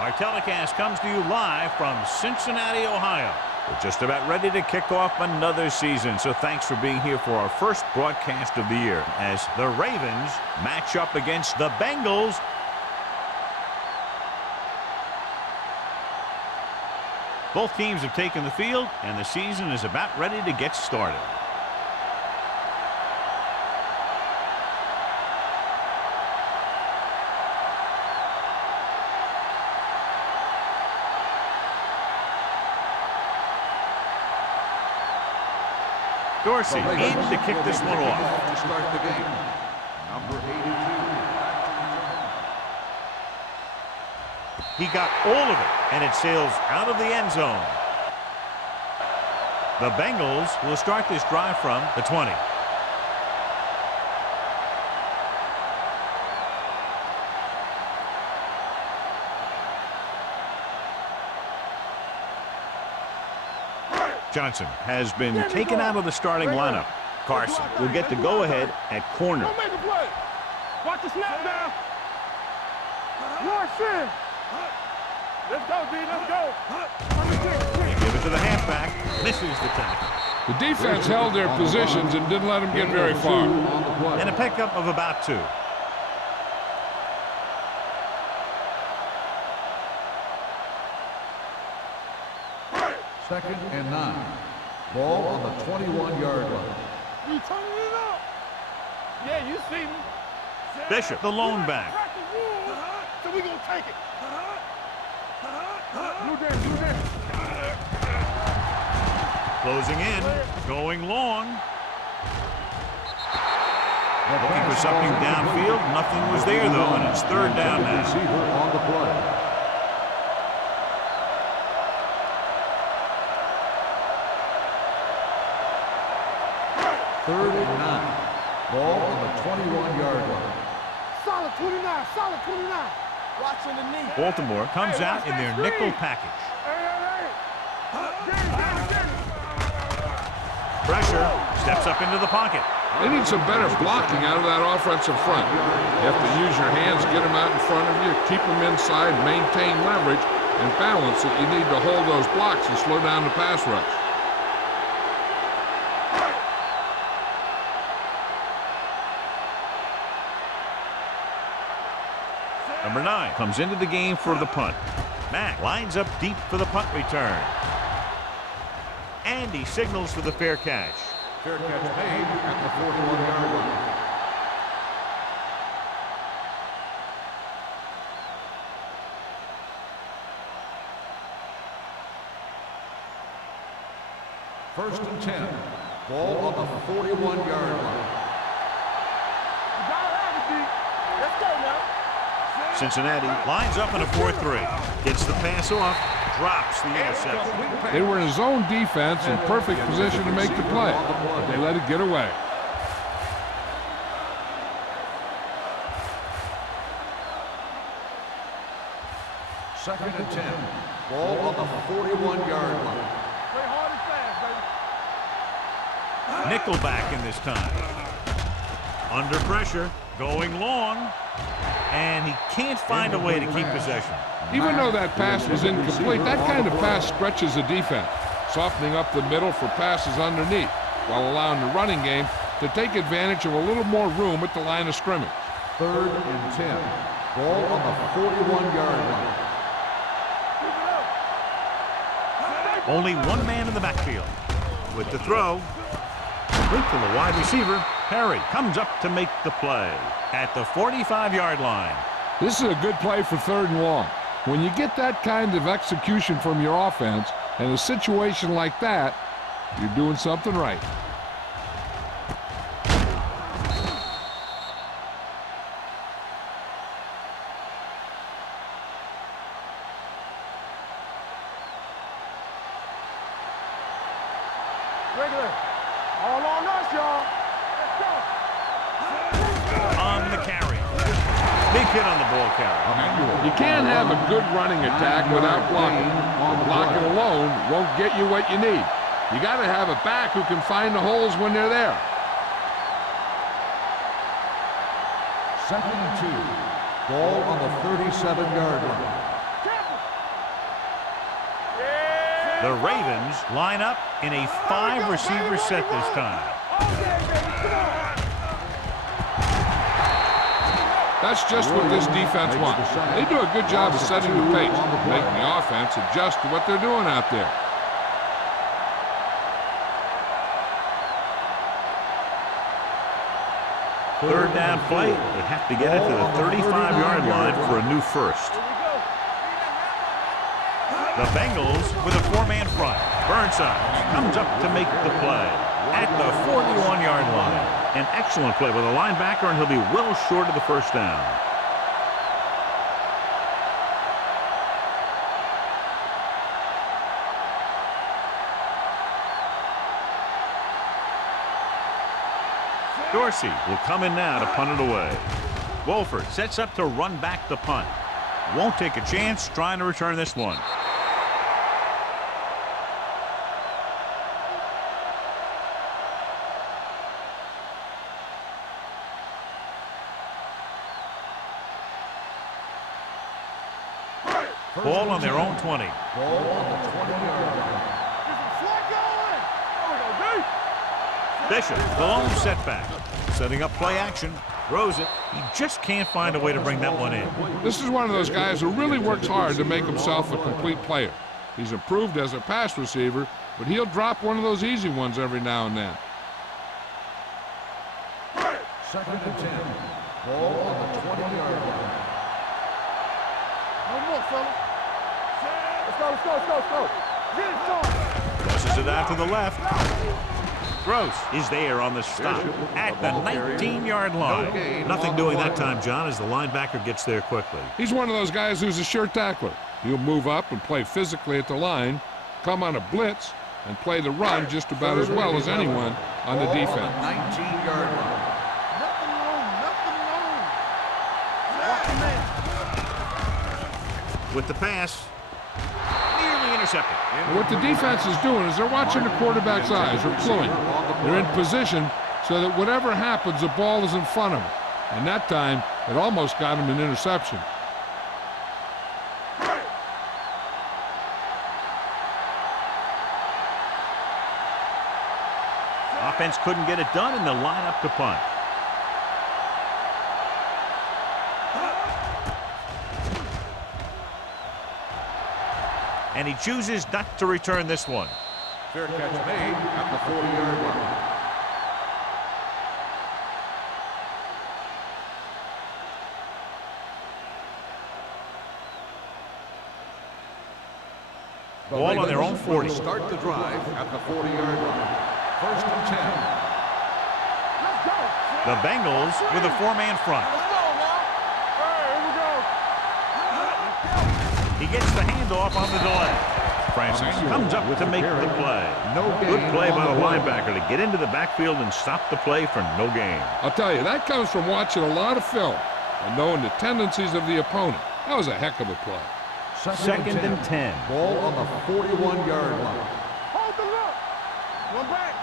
Our telecast comes to you live from Cincinnati, Ohio. We're just about ready to kick off another season, so thanks for being here for our first broadcast of the year as the Ravens match up against the Bengals. Both teams have taken the field, and the season is about ready to get started. Dorsey in to kick this one off. To start the game, number 82. He got all of it, and it sails out of the end zone. The Bengals will start this drive from the 20. Johnson has been taken out of the starting lineup. Carson will get the go-ahead at corner. Don't make a play. Watch the snap now. Rush in. Let's go, D. Let's go. They give it to the halfback. Misses the tackle. The defense held their positions and didn't let them get very far. And a pickup of about 2. Second and 9. Ball on the 21-yard line. You turning it up. Yeah, you see me. Bishop, the lone back. So we gonna take it. Do this. Closing in, going long. Looking for something downfield. Nothing was there, though, and it's third down now. Receiver on the play. Third and 9. Ball on the 21-yard line. Solid 29. Solid 29. Watching the knee. Baltimore comes out in their nickel package. Pressure, steps up into the pocket. They need some better blocking out of that offensive front. You have to use your hands, get them out in front of you, keep them inside, maintain leverage, and balance it. You need to hold those blocks and slow down the pass rush. Number 9 comes into the game for the punt. Mack lines up deep for the punt return. And he signals for the fair catch. Fair catch made at the 41-yard line. First and 10. Ball on the 41-yard line. Let's go now. Cincinnati lines up in a 4-3. Gets the pass off, drops the interception. They were in a zone defense in perfect position to make the play, but they let it get away. Second and 10. Ball on the 41-yard line. Play hard and fast, baby. Nickelback in this time. Under pressure, going long. And he can't find a way to keep possession. Even though that pass was incomplete, that kind of pass stretches the defense, softening up the middle for passes underneath, while allowing the running game to take advantage of a little more room at the line of scrimmage. Third and 10. Ball on the 41-yard line. Only one man in the backfield. With the throw, complete to the wide receiver. Perry comes up to make the play at the 45-yard line. This is a good play for third and long. When you get that kind of execution from your offense in a situation like that, you're doing something right. Regular. All on us, y'all. On the carry. Big hit on the ball carry. You can't have a good running attack without blocking. Blocking alone won't get you what you need. You got to have a back who can find the holes when they're there. Second and 2. Ball on the 37-yard line. Careful. The Ravens line up in a 5-receiver set this time. That's just what this defense wants. They do a good job of setting the pace, making the offense adjust to what they're doing out there. Third down play. They have to get it to the 35-yard line for a new first. The Bengals with a 4-man front. Burnside comes up to make the play at the 41-yard line. An excellent play by the linebacker, and he'll be well short of the first down. Dorsey will come in now to punt it away. Wolford sets up to run back the punt. Won't take a chance trying to return this one. Ball on their own 20. Ball on the 20-yard line. Bishop, the lone setback. Setting up play action. Throws it. He just can't find a way to bring that one in. This is one of those guys who really works hard to make himself a complete player. He's improved as a pass receiver, but he'll drop one of those easy ones every now and then. 2nd and 10. Ball on the 20-yard line. No more, fella. Let's go. Get it, son. Crosses it out to the left. Gross is there on the stop at the 19-yard line. Nothing doing that time, John, as the linebacker gets there quickly. He's one of those guys who's a sure tackler. He'll move up and play physically at the line, come on a blitz, and play the run just about as well as anyone on the defense. 19-yard line. With the pass, nearly intercepted. What the defense is doing is they're watching the quarterback's eyes. They're cluing. They're in position so that whatever happens, the ball is in front of them. And that time, it almost got him an interception. Offense couldn't get it done in the lineup to punt. And he chooses not to return this one. Fair catch made at the 40-yard line. Ball on their own 40. Start the drive at the 40-yard line. 1st and 10. Let's go. The Bengals with a 4-man front. Let's go, man. Hey, here we go. He gets the handoff on the delay. Francis comes up to make the play. Good play by the linebacker to get into the backfield and stop the play for no gain. I'll tell you, that comes from watching a lot of film and knowing the tendencies of the opponent. That was a heck of a play. 2nd and 10. Ball on the 41-yard line. Hold the look. One back.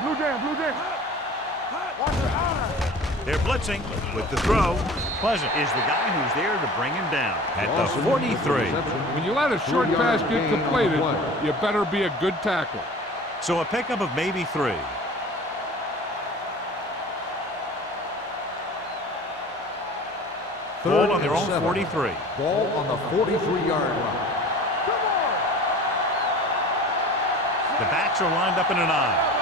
Blue jam. Watch your eye. They're blitzing with the throw. Pleasant is the guy who's there to bring him down at the 43. When you let a short pass get completed, you better be a good tackler. So a pickup of maybe 3. Ball on their own 43. Ball on the 43-yard line. Come on. The backs are lined up in an eye.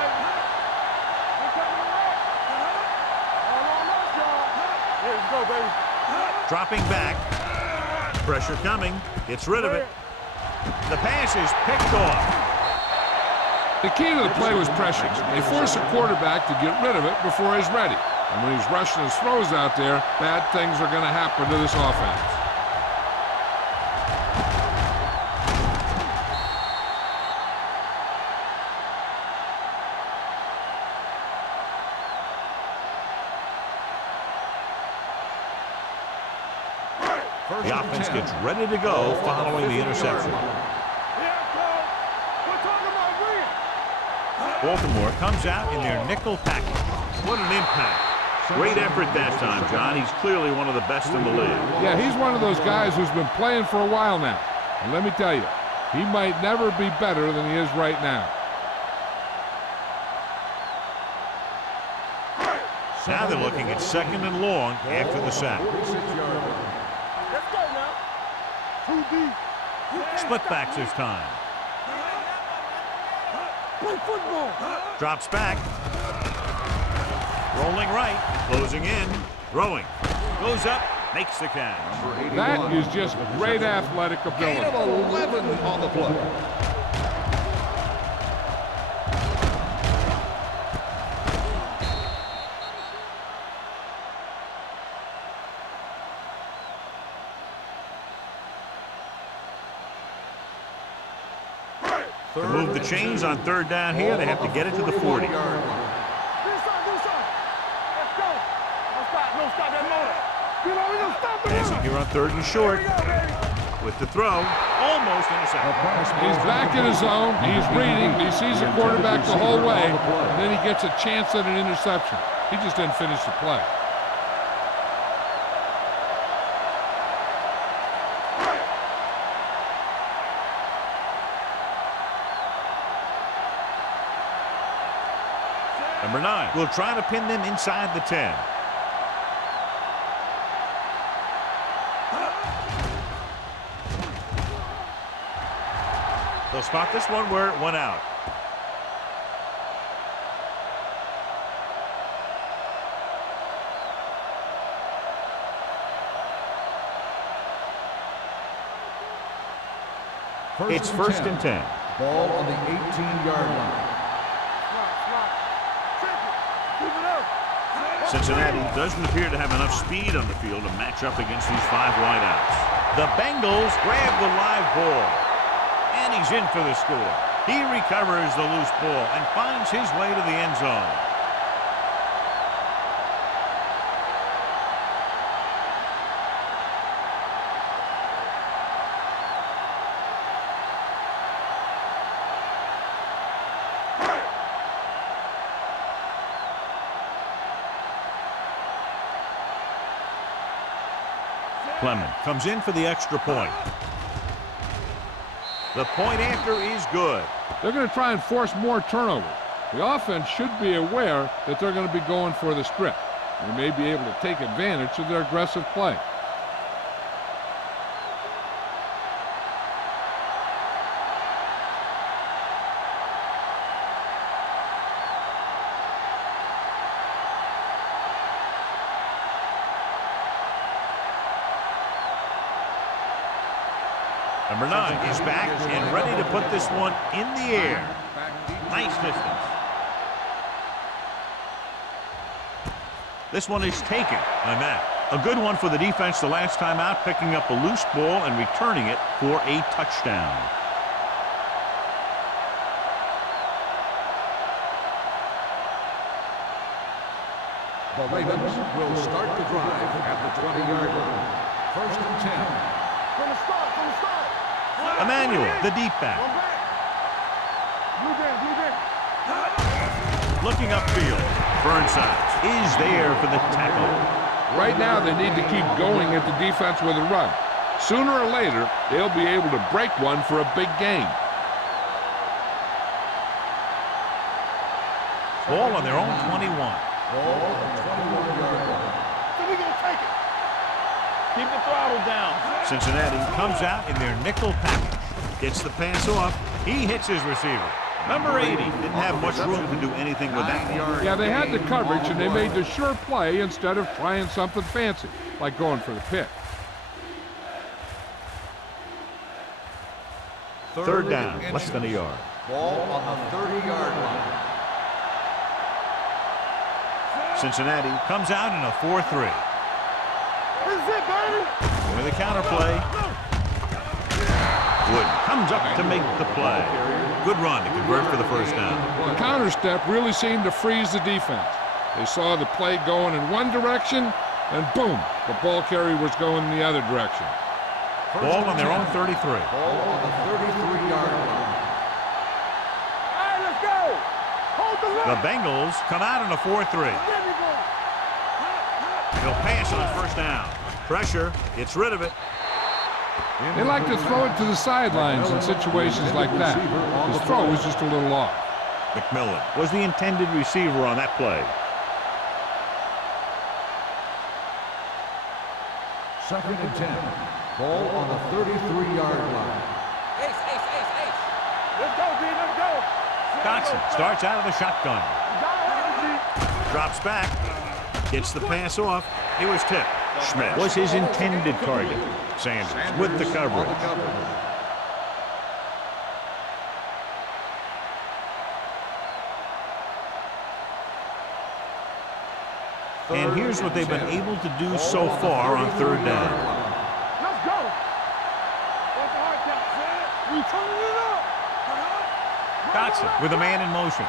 Let's go, baby. Dropping back. Pressure coming. Gets rid of it. The pass is picked off. The key to the play was pressure. They force a quarterback to get rid of it before he's ready. And when he's rushing his throws out there, bad things are going to happen to this offense. The offense gets ready to go following the interception. Baltimore comes out in their nickel package. What an impact. Great effort that time, John. He's clearly one of the best in the league. Yeah, he's one of those guys who's been playing for a while now. And let me tell you, he might never be better than he is right now. Now they're looking at 2nd and long after the sack. Let's go now. Too deep. Split backs this time. Play football. Drops back. Rolling right. Closing in. Throwing. Goes up. Makes the catch. That is just great athletic ability. Gain of 11 on the play. To move the chains on 3rd down here, they have to get it to the 40. Let's go. No, stop that motor. You know, we gonna stop the Passing run. here on 3rd and short. With the throw, almost intercepted. He's back in his zone. He's reading. He sees the quarterback the whole way. And then he gets a chance at an interception. He just didn't finish the play. Number 9 will try to pin them inside the 10. They'll spot this one where it went out. It's 1st and 10. Ball on the 18-yard line. Cincinnati doesn't appear to have enough speed on the field to match up against these 5 wideouts. The Bengals grab the live ball. And he's in for the score. He recovers the loose ball and finds his way to the end zone. Clement comes in for the extra point. The point after is good. They're going to try and force more turnovers. The offense should be aware that they're going to be going for the strip. They may be able to take advantage of their aggressive play. Number 9 is back and ready to put this one in the air. Nice distance. This one is taken on that. A good one for the defense the last time out, picking up a loose ball and returning it for a touchdown. The Ravens will start the drive at the 20-yard line. 1st and 10. From the start. Emmanuel, the deep back. Blue game. Looking upfield. Burnsides is there for the tackle. Right now, they need to keep going at the defense with a run. Sooner or later, they'll be able to break one for a big gain. Ball on their own 21. Ball on the 21-yard line. So we gonna take it. Keep the throttle down. Cincinnati comes out in their nickel package. Gets the pass off. He hits his receiver. Number 80 didn't have much room to do anything with that one. Yeah, they had the coverage, and they made the sure play instead of trying something fancy, like going for the pick. 3rd down, less than a yard. Ball on the 30-yard line. Cincinnati comes out in a 4-3. This is it, baby. With a counter play. Wood comes up to make the play. Good run to convert for the 1st down. The counter step really seemed to freeze the defense. They saw the play going in one direction, and boom, the ball carrier was going in the other direction. Ball on their own 33. Ball on the 33-yard line. All right, let's go. Hold the line. The Bengals come out in a 4-3. He'll pass on 1st down. Pressure, gets rid of it. They like to throw it to the sidelines in situations like that. His throw was just a little off. McMillan was the intended receiver on that play. Second and 10. Ball on the 33-yard line. Let's go, D. Let's go. Dotson starts out of the shotgun. Drops back. Gets the pass off. It was tipped. Schmidt was his intended target. Sanders with the coverage. And here's what they've been able to do so far on third down. Let's go. What's the hard count? We turning it up. Dotson with a man in motion.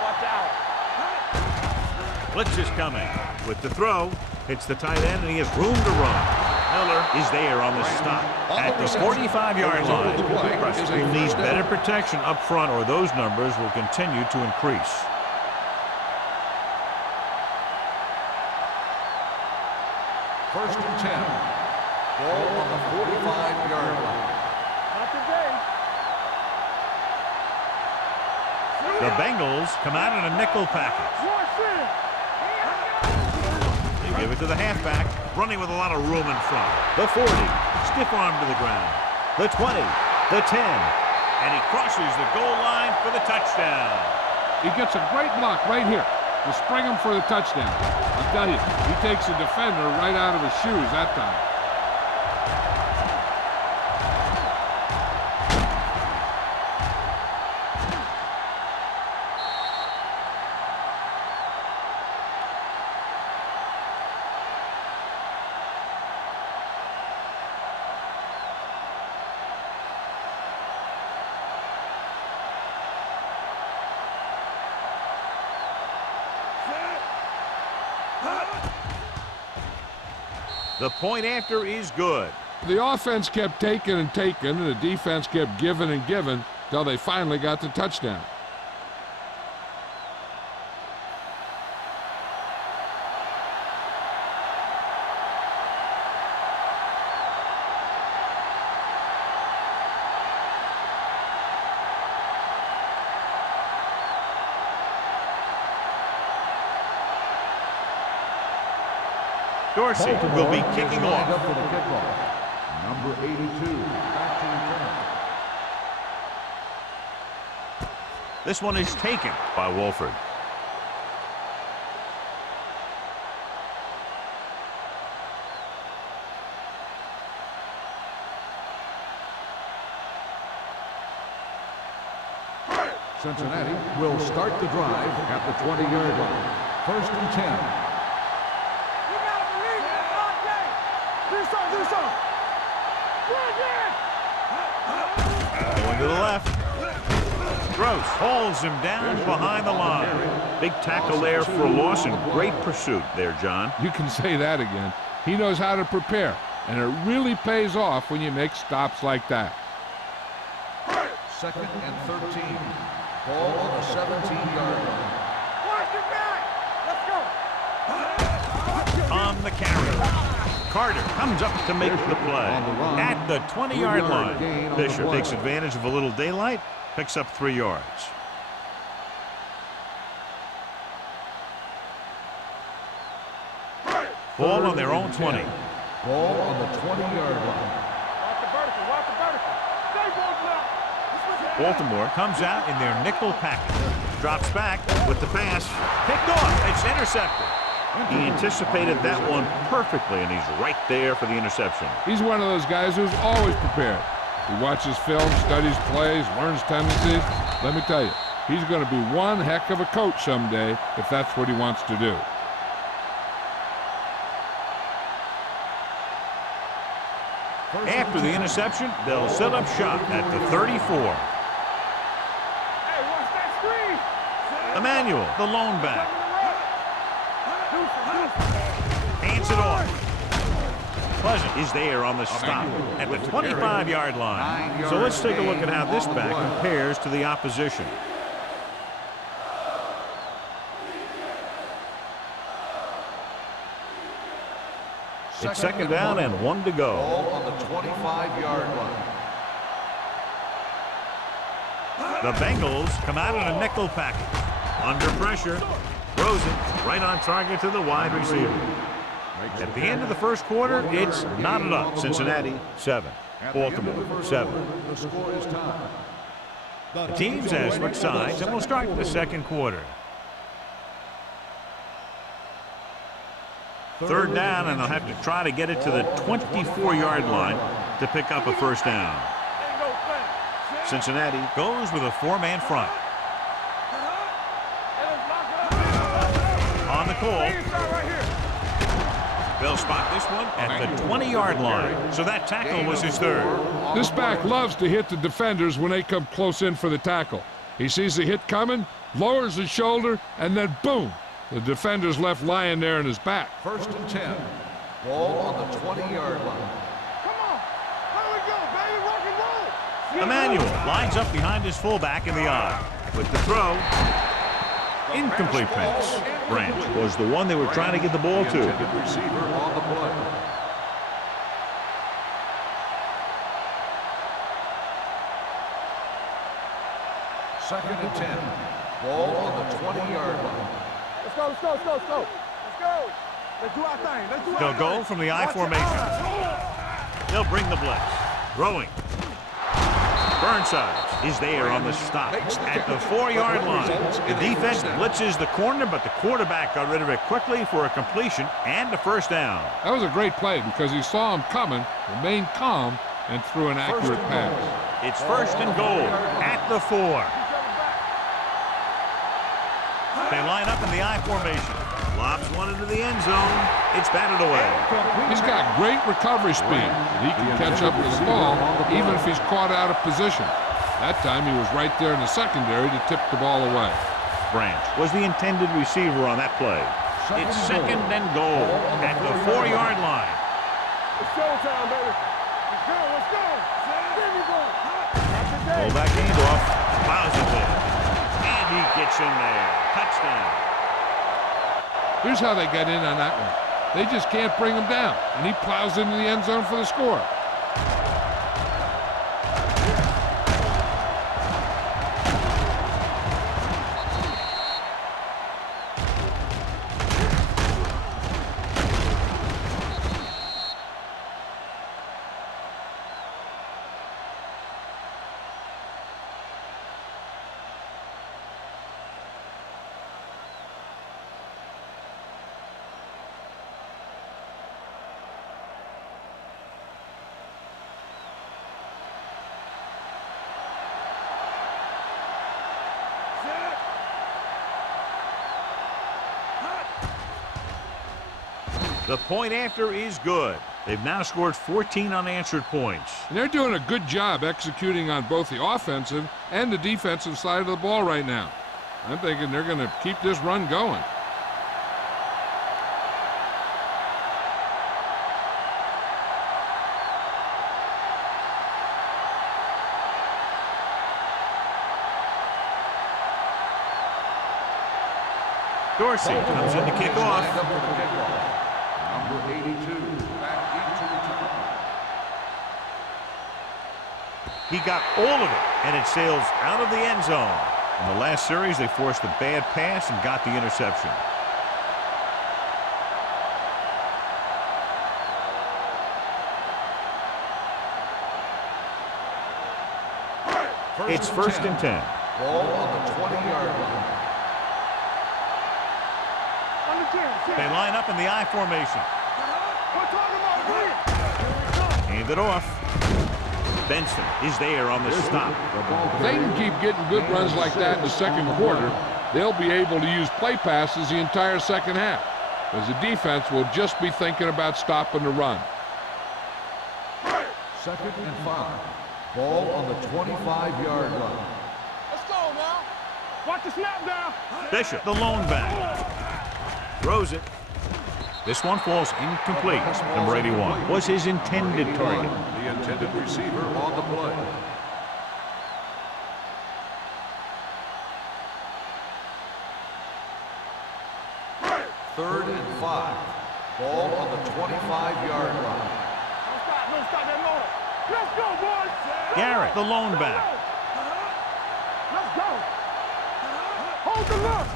Watch out. Blitz is coming. With the throw, hits the tight end, and he has room to run. Miller is there on the stop at the 45-yard line. He'll need better protection up front, or those numbers will continue to increase. First and 10. Ball on the 45-yard line. Not today. The Bengals come out in a nickel package. They give it to the halfback, running with a lot of room in front. The 40, stiff arm to the ground. The 20, the 10, and he crosses the goal line for the touchdown. He gets a great block right here to spring him for the touchdown. I'll tell you, he takes the defender right out of his shoes that time. The point after is good. The offense kept taking and taking, and the defense kept giving and giving till they finally got the touchdown. Dorsey will be kicking off. Up for the kickoff. Number 82. Back to return. This one is taken by Wolford. Cincinnati will start the drive at the 20-yard line. First and 10. Going to the left. Gross holds him down behind the line. Big tackle there for a loss and great pursuit there, John. You can say that again. He knows how to prepare, and it really pays off when you make stops like that. Second and 13. Ball on the 17-yard line. Let's go. On the carry. Carter comes up to make the play at the 20-yard line. Bishop takes advantage of a little daylight, picks up 3 yards. Ball on their own 20. Ball on the 20-yard line. Watch the vertical. Watch the vertical. Stay left. Baltimore comes out in their nickel package. Drops back with the pass. Picked off. It's intercepted. He anticipated that one perfectly, and he's right there for the interception. He's one of those guys who's always prepared. He watches film, studies plays, learns tendencies. Let me tell you, he's going to be one heck of a coach someday if that's what he wants to do. After the interception, they'll set up shop at the 34. Hey, watch that screen. Emmanuel, the lone back. Hands it off. Pleasant is there on the stop at the 25-yard line. So let's take a look at how this back compares to the opposition. It's second down and 1 to go. Ball on the 25-yard line. The Bengals come out in a nickel package. Under pressure. Throws it right on target to the wide receiver. At the end of the first quarter, it's knotted up. Cincinnati 7, Baltimore 7. The score is tied. The teams have switched sides, and we'll start the second quarter. Third down, and they'll have to try to get it to the 24-yard line to pick up a first down. Cincinnati goes with a 4-man front. On the call. They'll spot this one at the 20-yard line. So that tackle was his third. This back loves to hit the defenders when they come close in for the tackle. He sees the hit coming, lowers his shoulder, and then boom, the defender's left lying there in his back. First and 10. Ball on the 20-yard line. Come on. There we go, baby. Rock and roll. Emmanuel lines up behind his fullback in the eye. With the throw, incomplete pass. Branch was the one they were trying to get the ball to. Intended receiver on the play. Second and 10. Ball on the 20-yard line. Let's go, let's go, let's go, let's go. Let's go. Let's do our thing. Let's do our They'll thing. go from the I Watch it. formation. They'll bring the blitz. Throwing. Burnside is there on the stop at the 4-yard line. The defense blitzes the corner, but the quarterback got rid of it quickly for a completion and a first down. That was a great play because he saw him coming, remained calm, and threw an accurate pass. It's first and goal at the 4. They line up in the I formation. Lobs one into the end zone. It's batted away. He's got great recovery speed, and he can catch up with the ball even if he's caught out of position. That time he was right there in the secondary to tip the ball away. Branch was the intended receiver on that play. It's second and goal at the 4-yard line. It's showtime, baby. Let's go, let's go. Give me one. That's the day. Fullback handoff. Plows it there. And he gets in there. Touchdown. Here's how they get in on that one. They just can't bring him down, and he plows into the end zone for the score. The point after is good. They've now scored 14 unanswered points. And they're doing a good job executing on both the offensive and the defensive side of the ball right now. I'm thinking they're going to keep this run going. Dorsey comes in to kick off. Lined up for the kickoff. Number 82, back into return. He got all of it, and it sails out of the end zone. In the last series, they forced a bad pass and got the interception. It's first and 10. Ball on the 20-yard line. On the 10. They line up in the I formation. We're talking about Hand it off. Benson is there on the stop. If they can keep getting good runs like that in the second quarter, they'll be able to use play passes the entire second half, as the defense will just be thinking about stopping the run. Second and 5. Ball on the 25-yard line. Let's go now. Watch the snap down. Bishop, the lone back. Throws it. This one falls incomplete. Number 81 was his intended target. The intended receiver on the play. Third and 5. Ball on the 25-yard line. No stop that load. Let's go, boys. Garrett, the lone back. Let's go. Hold the look.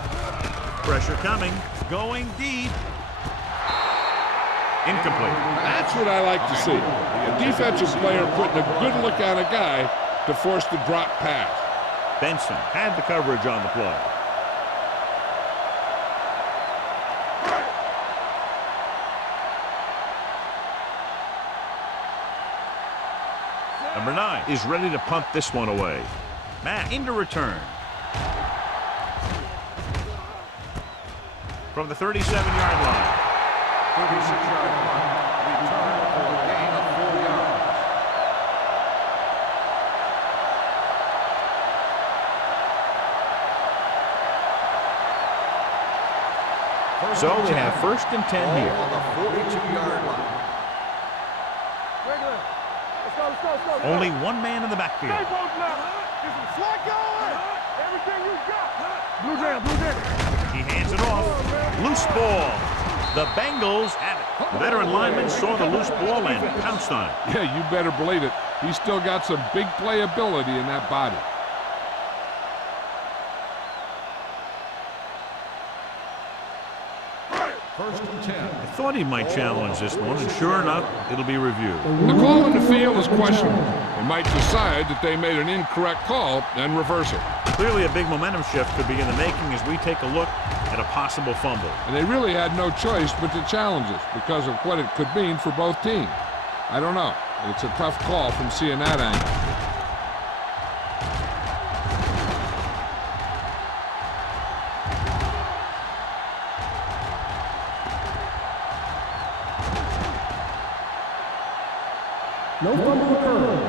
Pressure coming. Going deep. Incomplete. That's what I like to see. A defensive player putting a good look on a guy to force the drop pass. Benson had the coverage on the play. Number 9 is ready to punt this one away. Matt into return. From the 37-yard line. 36-yard punt. Return for a gain of 4 yards. So they have 1st and 10 here. On the 42-yard line. Regular. Let's go. Only one man in the backfield. Stay both now. Get some slack going. Everything you got. Blue jam. He hands it off. Loose ball. The Bengals have it. The veteran lineman saw the loose ball and pounced on it. Yeah, you better believe it. He's still got some big playability in that body. First and 10. I thought he might challenge this one, and sure enough, it'll be reviewed. The call in the field is questionable. They might decide that they made an incorrect call and reverse it. Clearly a big momentum shift could be in the making as we take a look at a possible fumble. And they really had no choice but to challenge it because of what it could mean for both teams. I don't know. It's a tough call from seeing that angle. No fumble occurred.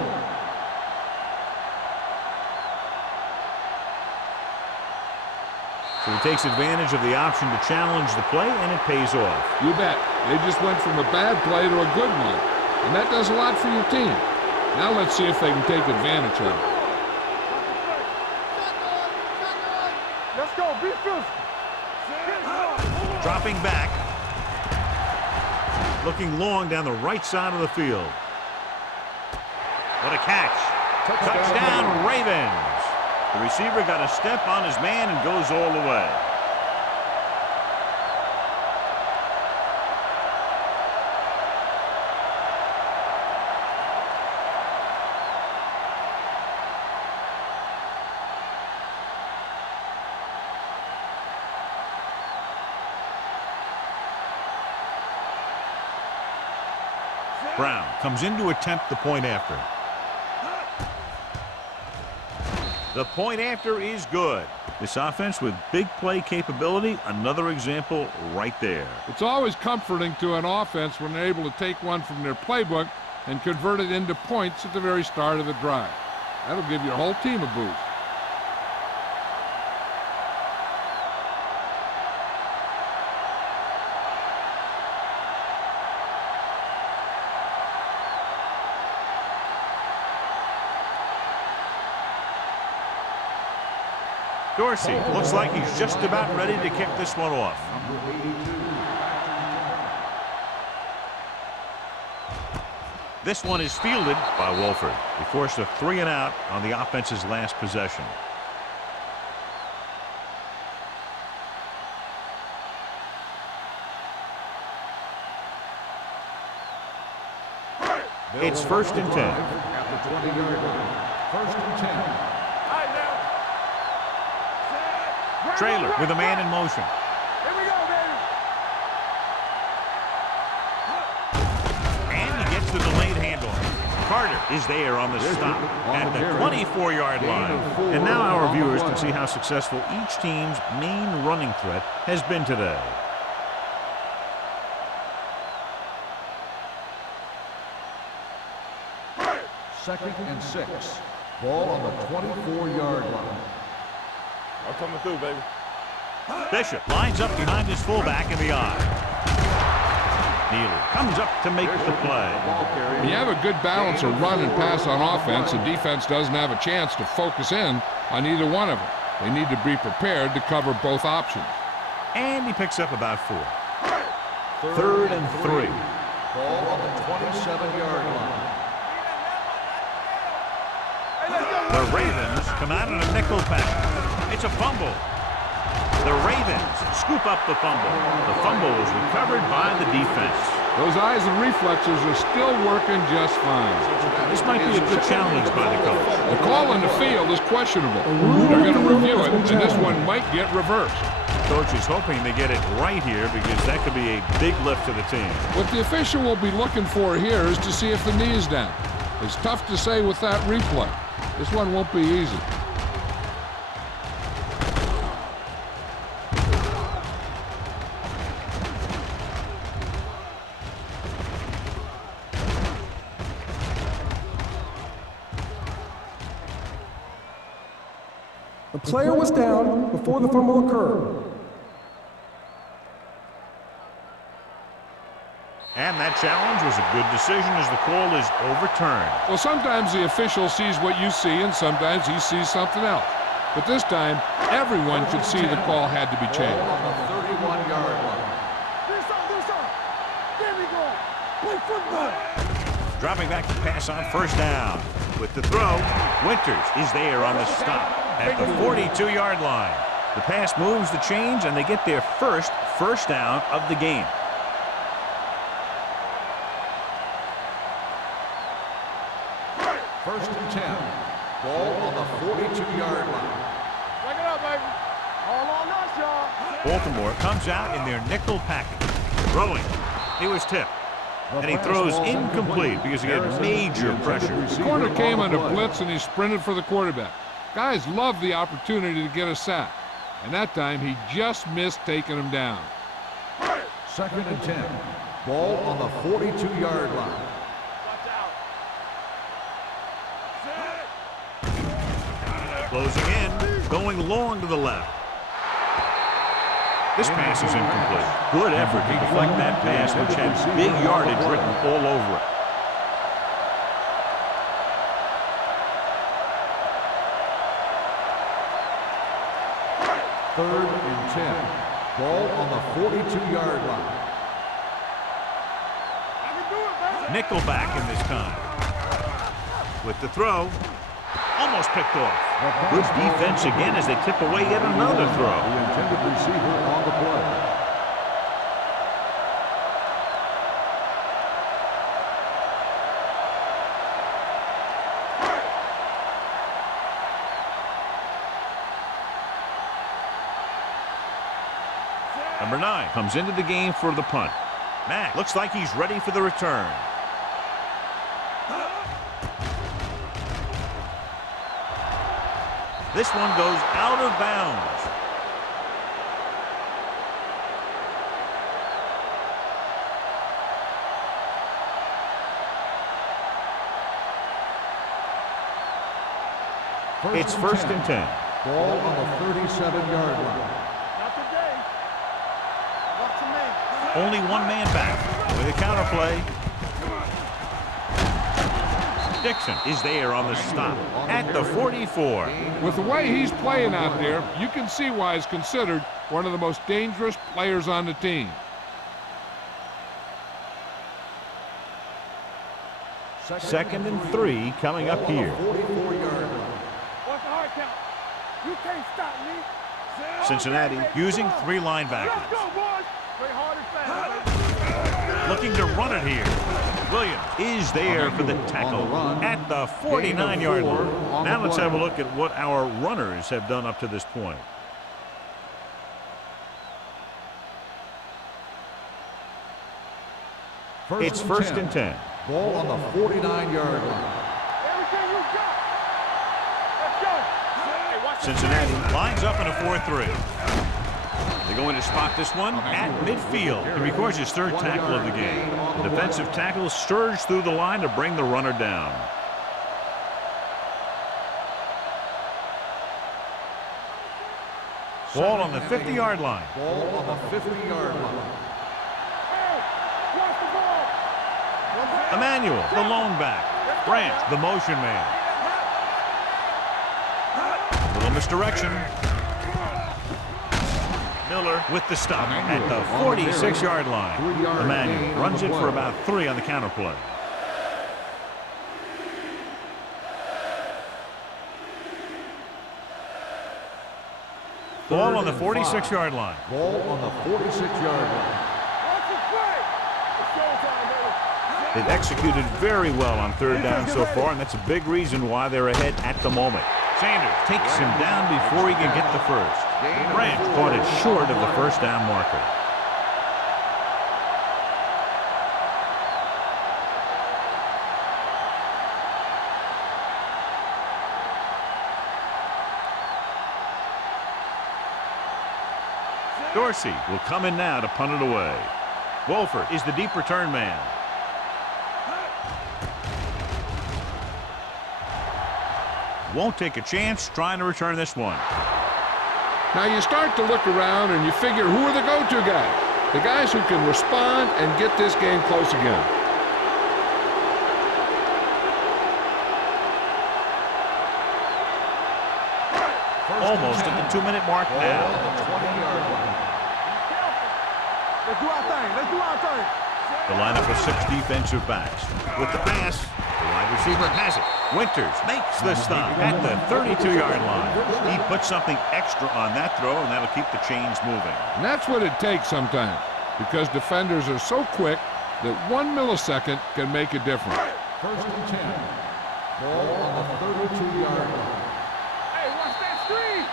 So he takes advantage of the option to challenge the play, and it pays off. You bet. They just went from a bad play to a good one. And that does a lot for your team. Now let's see if they can take advantage of it. Let's go. Be physical. Dropping back. Looking long down the right side of the field. What a catch. Touchdown, Ravens. The receiver got a step on his man and goes all the way. Brown comes in to attempt the point after. The point after is good. This offense with big play capability, another example right there. It's always comforting to an offense when they're able to take one from their playbook and convert it into points at the very start of the drive. That'll give your whole team a boost. Dorsey looks like he's just about ready to kick this one off. This one is fielded by Wolford. He forced a 3-and-out on the offense's last possession. It's 1st and 10. At the 20-yard line. 1st and 10. Trailer with a man in motion. Here we go, baby. And he gets the delayed handoff. Carter is there on the stop at the 24-yard line. And now our viewers can see how successful each team's main running threat has been today. Second and 6. Ball on the 24-yard line. I'm coming through, baby. Bishop lines up behind his fullback in the eye. Neely comes up to make the play. When you have a good balance of run and pass on offense, the defense doesn't have a chance to focus in on either one of them. They need to be prepared to cover both options. And he picks up about 4. 3rd and 3. Ball on the 27-yard line. The Ravens come out in a nickel pack. It's a fumble. The Ravens scoop up the fumble. The fumble was recovered by the defense. Those eyes and reflexes are still working just fine. This might be a good challenge by the coach. The call on the field is questionable. They're going to review it, and this one might get reversed. Coach is hoping they get it right here because that could be a big lift to the team. What the official will be looking for here is to see if the knee is down. It's tough to say with that replay. This one won't be easy. The player was down before the fumble occurred. And that challenge was a good decision as the call is overturned. Well, sometimes the official sees what you see, and sometimes he sees something else. But this time, everyone could see the call had to be changed. Ball on the 31-yard line. This on. There we go. Play football. Dropping back to pass on 1st down. With the throw, Winters is there on the stop at the 42-yard line. The pass moves the chains, and they get their first down of the game. First and 10. Ball on the 42-yard line. Break it up, baby. All on us, y'all. Baltimore comes out in their nickel package. Throwing. He was tipped. And he throws incomplete because he had major pressure. The corner came under blitz, and he sprinted for the quarterback. Guys love the opportunity to get a sack. And that time, he just missed taking him down. 2nd and 10. Ball on the 42-yard line. Closing in, going long to the left. This pass is incomplete. Good effort to deflect that pass, which had big yardage written all over it. Third and 10. Ball on the 42-yard line. Nickelback in this time. With the throw, almost picked off. Good defense again as they tip away yet another throw. The intended receiver on the play. Number 9 comes into the game for the punt. Mack looks like he's ready for the return. This one goes out of bounds. It's 1st and 10. Ball on the 37-yard line. Not today. Up to me. Only one man back with a counter play. Dixon is there on the stop at the 44. With the way he's playing out there, you can see why he's considered one of the most dangerous players on the team. Second and 3 coming up here. 44-yard line. What's the hard count? You can't stop me. Cincinnati using 3 Let's linebackers. go, boys. Play hard and fast. Looking to run it here. Williams is there for the tackle at the 49-yard line. Now let's have a look at what our runners have done up to this point. It's 1st and 10. Ball on the 49-yard line. Everything you got. Let's go. Hey, watch the Cincinnati lines up in a 4-3. They're going to spot this one at midfield. He records his 3rd tackle of the game. The defensive tackle surged through the line to bring the runner down. Ball on the 50-yard line. Ball on the 50-yard line. Hey, watch the ball. Emmanuel, the lone back. Branch, the motion man. Little misdirection. Miller with the stop at the 46-yard line. Emmanuel runs it for about 3 on the counter play. Ball on the 46-yard line. Ball on the 46-yard line. They've executed very well on 3rd down so far, and that's a big reason why they're ahead at the moment. Sanders takes him down before he can get the first. Branch caught it short of the 1st down marker. Dorsey will come in now to punt it away. Wolford is the deep return man. Won't take a chance trying to return this one. Now you start to look around and you figure, who are the go-to guys? The guys who can respond and get this game close again. Almost at the 2-minute mark now. The 20-yard line. Let's do our thing. Let's do our thing. The lineup of 6 defensive backs. With the pass, the wide receiver has it. Winters makes the stop at the 32-yard line. He puts something extra on that throw, and that'll keep the chains moving. And that's what it takes sometimes, because defenders are so quick that 1 millisecond can make a difference. 1st and 10. Ball on the 32-yard line. Hey, watch that screen.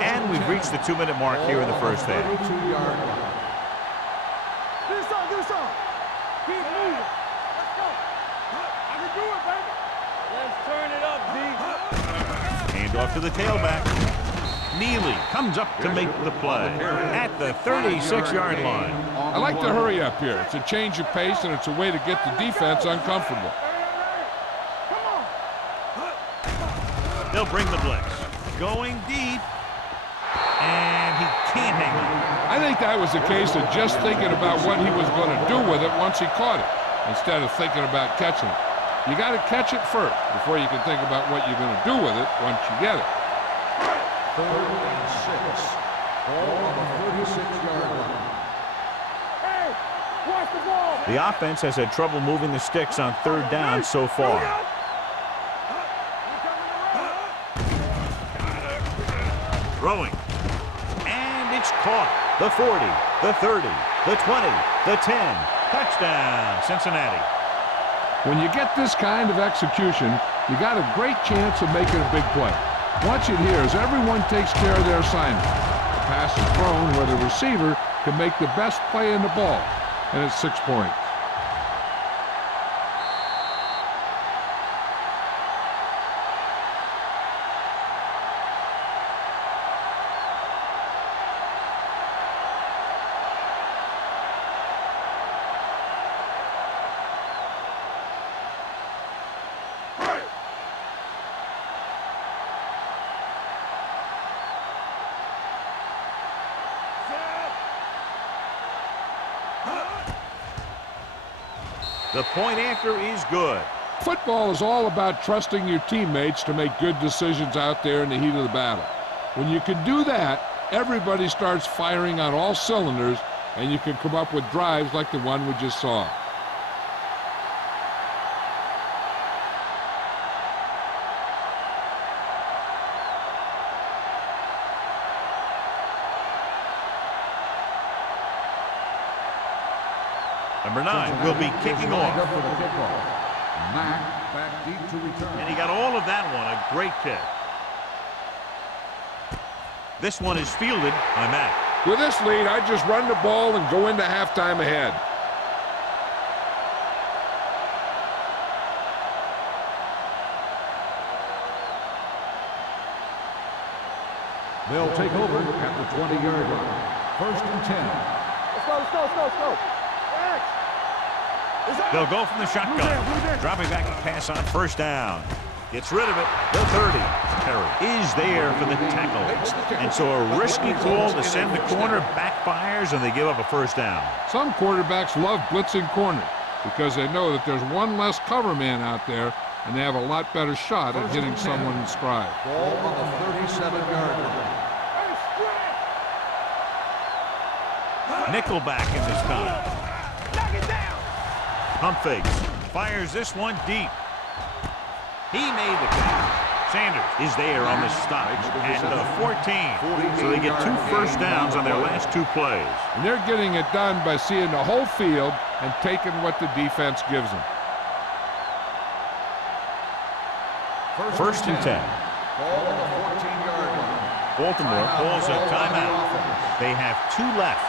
And we've reached the 2-minute mark here in the first half. 32-yard line. Get us on, get us on. Keep moving. Let's go. I can do it, baby. Let's turn it up, D. Hand off to the tailback. Neely comes up to make the play at the 36-yard line. I like to hurry up here. It's a change of pace, and it's a way to get the defense uncomfortable. Come on. They'll bring the blitz. Going deep. And he can't hang on. I think that was a case of just thinking about what he was going to do with it once he caught it, instead of thinking about catching it. You got to catch it first before you can think about what you're going to do with it once you get it. 3rd and 6. Ball on the 36-yard line. Hey, watch the ball. The offense has had trouble moving the sticks on 3rd down so far. Throwing. And it's caught. The 40, the 30, the 20, the 10. Touchdown, Cincinnati. When you get this kind of execution, you got a great chance of making a big play. Watch it here as everyone takes care of their assignment. The pass is thrown where the receiver can make the best play in the ball, and it's 6 points. The point anchor is good. Football is all about trusting your teammates to make good decisions out there in the heat of the battle. When you can do that, everybody starts firing on all cylinders, and you can come up with drives like the one we just saw. Number 9 will be kicking off. Up for the kickoff. Mack back deep to return. And he got all of that one. A great kick. This one is fielded by Mack. With this lead, I just run the ball and go into halftime ahead. They'll take over at the 20-yard line. 1st and 10. Let's go, let's go, let's go, let's go. They'll go from the shotgun. Dropping back and pass on 1st down. Gets rid of it. The 30. Perry is there for the tackle. And so a risky call to send the corner backfires, and they give up a first down. Some quarterbacks love blitzing corners because they know that there's one less cover man out there, and they have a lot better shot at hitting someone in stride. Ball on the 37-yard line. Nickelback in this time. Pump fakes. Fires this one deep. He made the catch. Sanders is there on the stop at the 14. So they get 2 first downs on their last 2 plays. And they're getting it done by seeing the whole field and taking what the defense gives them. First and 10. Ball on the 14-yard line. Baltimore calls a timeout. They have 2 left.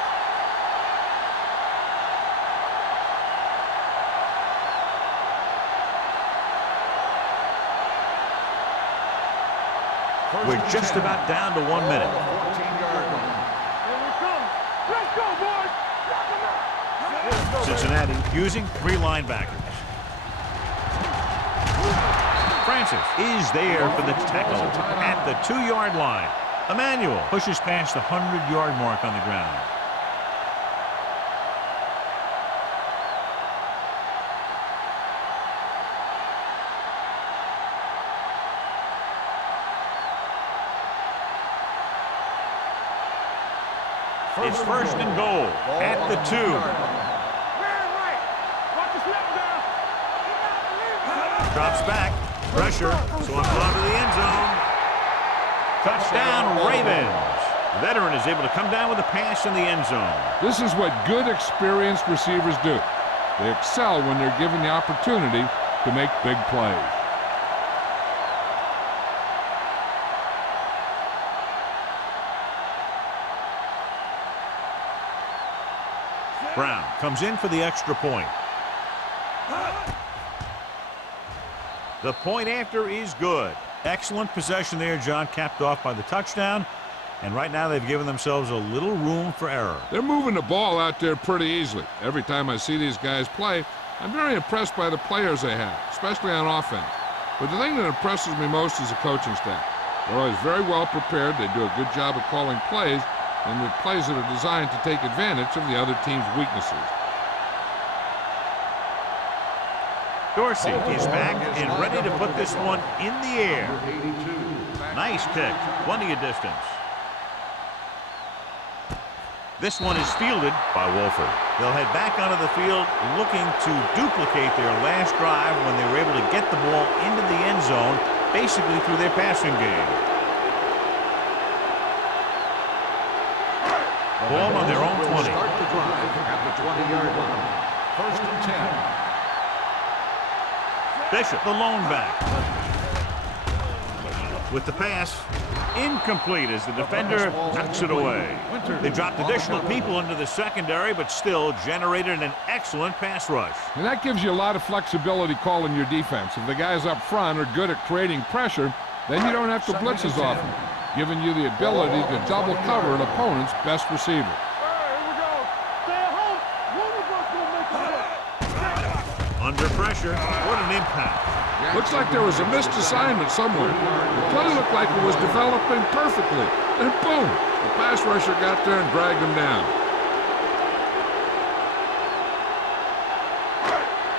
We're just about down to 1 minute. 14-yard line. Here we come. Let's go, boys. Lock 'em up. Cincinnati using 3 linebackers. Francis is there for the tackle at the 2-yard line. Emmanuel pushes past the 100-yard mark on the ground. It's first and goal at the 2. Man right. Watch his left now. Drops back. Pressure. So it's on to the end zone. Touchdown, Ravens. The veteran is able to come down with a pass in the end zone. This is what good, experienced receivers do. They excel when they're given the opportunity to make big plays. Brown comes in for the extra point. The point after is good. Excellent possession there, John, capped off by the touchdown. And right now they've given themselves a little room for error. They're moving the ball out there pretty easily. Every time I see these guys play, I'm very impressed by the players they have, especially on offense. But the thing that impresses me most is the coaching staff. They're always very well prepared. They do a good job of calling plays, and the plays that are designed to take advantage of the other team's weaknesses. Dorsey is back and ready to put this one in the air. Nice pick. Plenty of distance. This one is fielded by Wolford. They'll head back onto the field looking to duplicate their last drive when they were able to get the ball into the end zone, basically through their passing game. Ball on their own 20. Start the drive at the 20-yard line. First and 10. Bishop, the lone back. With the pass, incomplete as the defender knocks it away. They dropped additional people into the secondary, but still generated an excellent pass rush. And that gives you a lot of flexibility calling your defense. If the guys up front are good at creating pressure, then you don't have to blitz as often, giving you the ability to double cover an opponent's best receiver. Here we go. Stay at home. One of us will make it work. Under pressure, what an impact. Looks like there was a missed assignment somewhere. The play looked like it was developing perfectly. Then boom, the pass rusher got there and dragged him down.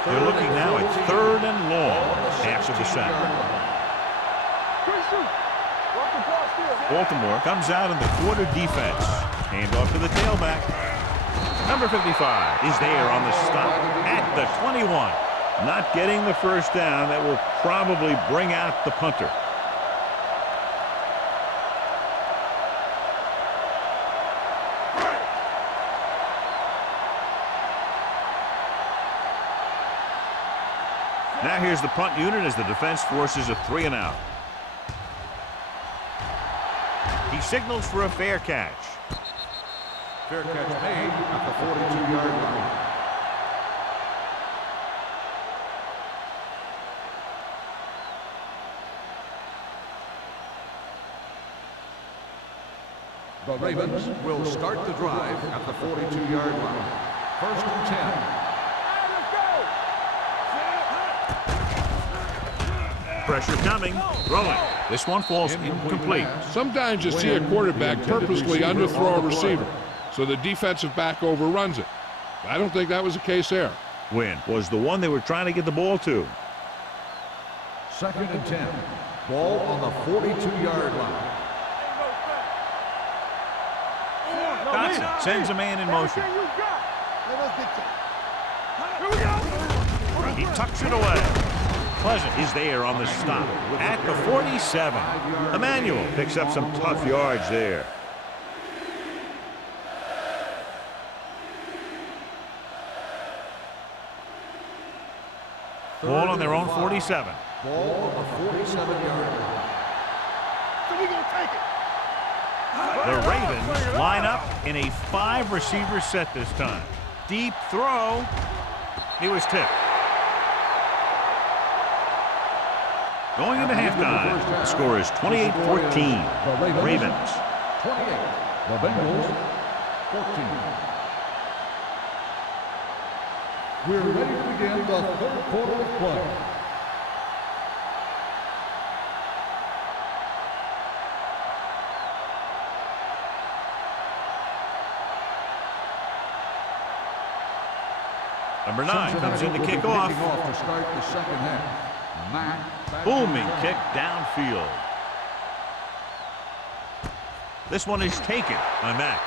They're looking now at 3rd and long after the sack. Baltimore comes out in the quarter defense. Hand off to the tailback. Number 55 is there on the stop at the 21. Not getting the first down. That will probably bring out the punter. Now here's the punt unit as the defense forces a 3-and-out. He signals for a fair catch. Fair catch made at the 42-yard line. The Ravens will start the drive at the 42-yard line. First and 10. pressure coming. Throwing. This one falls incomplete. Sometimes you see a quarterback purposely underthrow a receiver, so the defensive back overruns it. I don't think that was the case there. Win was the one they were trying to get the ball to. 2nd and 10. Ball on the 42-yard line. Dotson sends a man in motion. He tucks it away. Pleasant is there on the stop at the 47. Emmanuel picks up some tough yards there. Ball on their own 47. Ball on the 47-yard line. So we gonna take it. The Ravens line up in a 5-receiver set this time. Deep throw. He was tipped. Going into halftime, the score is 28-14. Ravens. 28. The Bengals 14. We're ready to begin the 3rd quarter of play. Number 9 comes in to kick off. To start the 2nd half. Booming kick downfield. This one is taken by Mack.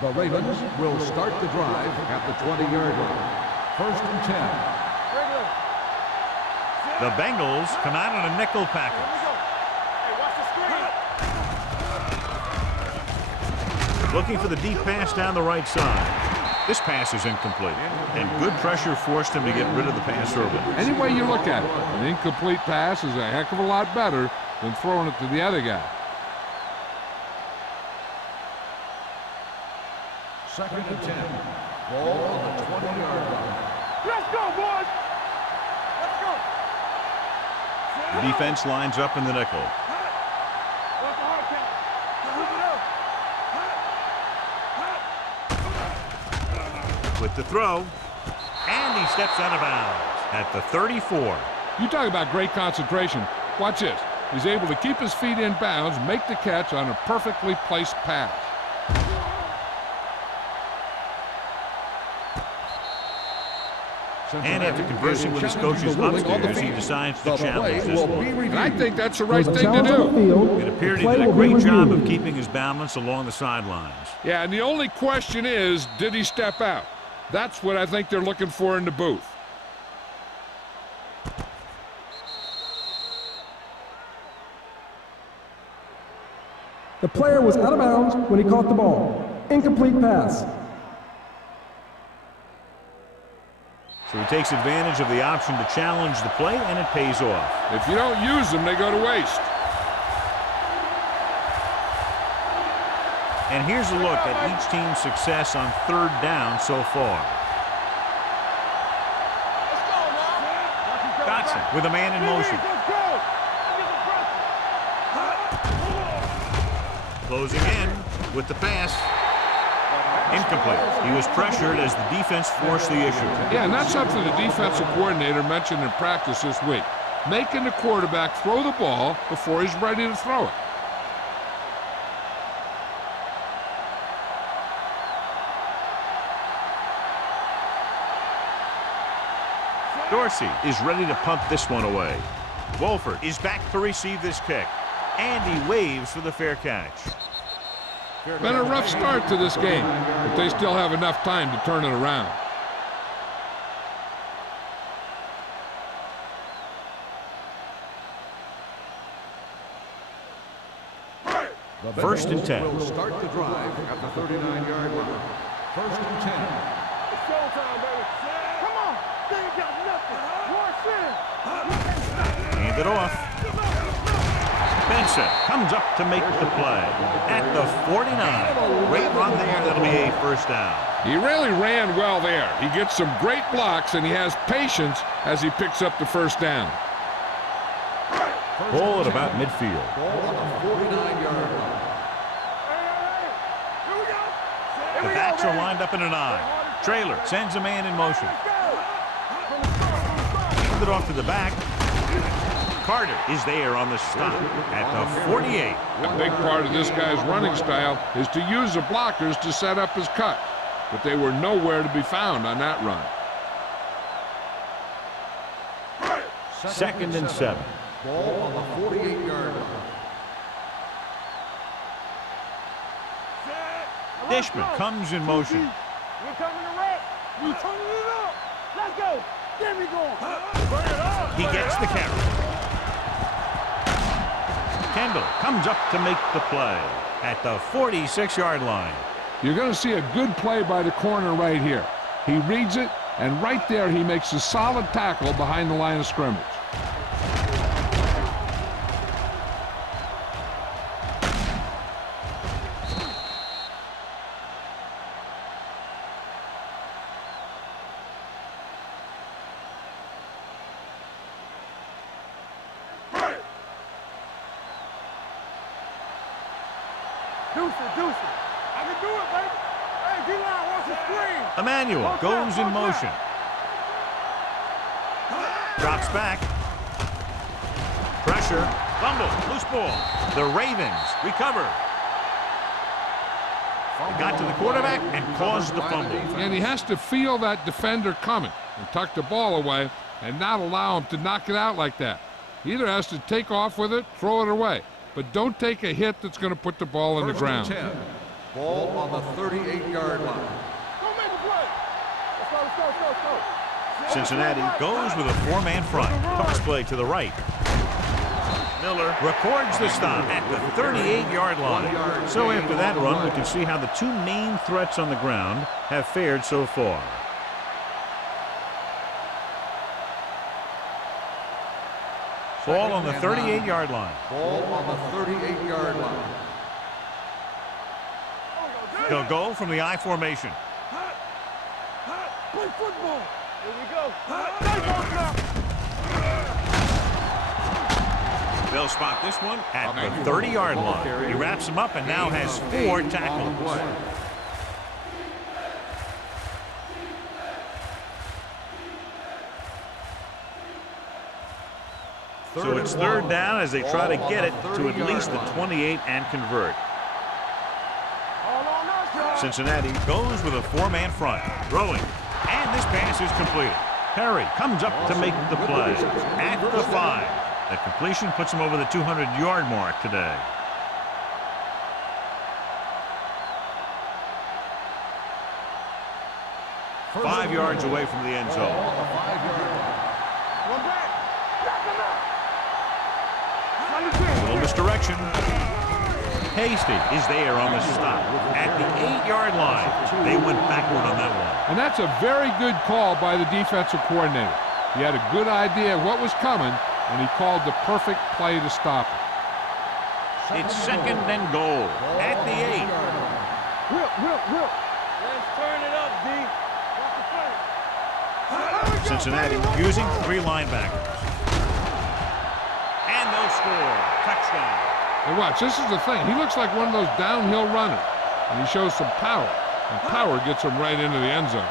The Ravens will start the drive at the 20-yard line. 1st and 10. The Bengals come out in a nickel package. Looking for the deep pass down the right side. This pass is incomplete, and good pressure forced him to get rid of the pass early. Any way you look at it, an incomplete pass is a heck of a lot better than throwing it to the other guy. 2nd and 10. Ball on the 20-yard line. Let's go, boys. Let's go. The defense lines up in the nickel. What's the hard count? Move it up. With the throw, and he steps out of bounds at the 34. You talk about great concentration. Watch this. He's able to keep his feet in bounds, make the catch on a perfectly placed pass. And after conversing with his coaches upstairs, he decides to challenge this one. And I think that's the right thing to do. It appeared he did a great job of keeping his balance along the sidelines. Yeah, and the only question is, did he step out? That's what I think they're looking for in the booth. The player was out of bounds when he caught the ball. Incomplete pass. So he takes advantage of the option to challenge the play, and it pays off. If you don't use them, they go to waste. And here's a look at each team's success on 3rd down so far. Dotson with a man in motion. Closing in with the pass. Incomplete. He was pressured as the defense forced the issue. Yeah, and that's something the defensive coordinator mentioned in practice this week. Making the quarterback throw the ball before he's ready to throw it. Dorsey is ready to punt this one away. Wolford is back to receive this kick. And he waves for the fair catch. Been a rough start to this game, but they still have enough time to turn it around. The 1st and 10. Will start the drive at the 39-yard line. 1st and 10. It's showtime, baby. Come on. They ain't got nothing. Hand it off. Benson comes up to make the play at the 49. Great run there. That'll be a 1st down. He really ran well there. He gets some great blocks, and he has patience as he picks up the 1st down. Ball at about midfield. Ball on the 49-yard line. The backs are lined up in an I. Trailer sends a man in motion. Hand it off to the back. Carter is there on the stop at the 48. A big part of this guy's running style is to use the blockers to set up his cut, but they were nowhere to be found on that run. 2nd and 7. Ball on the 48-yard line. Dishman comes in motion. We're coming to wreck. You turning it up. Let's go. Get me going. Bring it up. He gets the carry. Kendall comes up to make the play at the 46-yard line. You're going to see a good play by the corner right here. He reads it, and right there he makes a solid tackle behind the line of scrimmage. Deuce it. I can do it, baby. Hey, D-line wants to screen. Emmanuel goes in motion. Drops back. Pressure. Fumble. Loose ball. The Ravens recover. They got to the quarterback and caused the fumble. And he has to feel that defender coming and tuck the ball away and not allow him to knock it out like that. He either has to take off with it, throw it away, but don't take a hit that's going to put the ball in the ground. 10. Ball on the 38-yard line. Go make a play. Let's go. Cincinnati goes with a 4-man front. Toss play to the right. Miller records the stop at the 38-yard line. So after that run, we can see how the two main threats on the ground have fared so far. Ball on the 38-yard line. Ball on the 38-yard line. They'll go from the I formation. Play football. Here we go. They'll spot this one at the 30-yard line. He wraps him up and now has 4 tackles. So it's 3rd down as they try to get it to at least the 28 and convert. Cincinnati goes with a 4-man front. Throwing. And this pass is completed. Perry comes up to make the play at the 5. That completion puts him over the 200-yard mark today. Five yards away from the end zone. A little misdirection. Hasty is there on the stop at the 8-yard line. They went backward on that one. And that's a very good call by the defensive coordinator. He had a good idea of what was coming, and he called the perfect play to stop it. It's 2nd and goal at the 8. Whip. Let's turn it up, D. Cincinnati using 3 linebackers. And they'll score. Touchdown. And watch, this is the thing. He looks like one of those downhill runners, and he shows some power. And power gets him right into the end zone.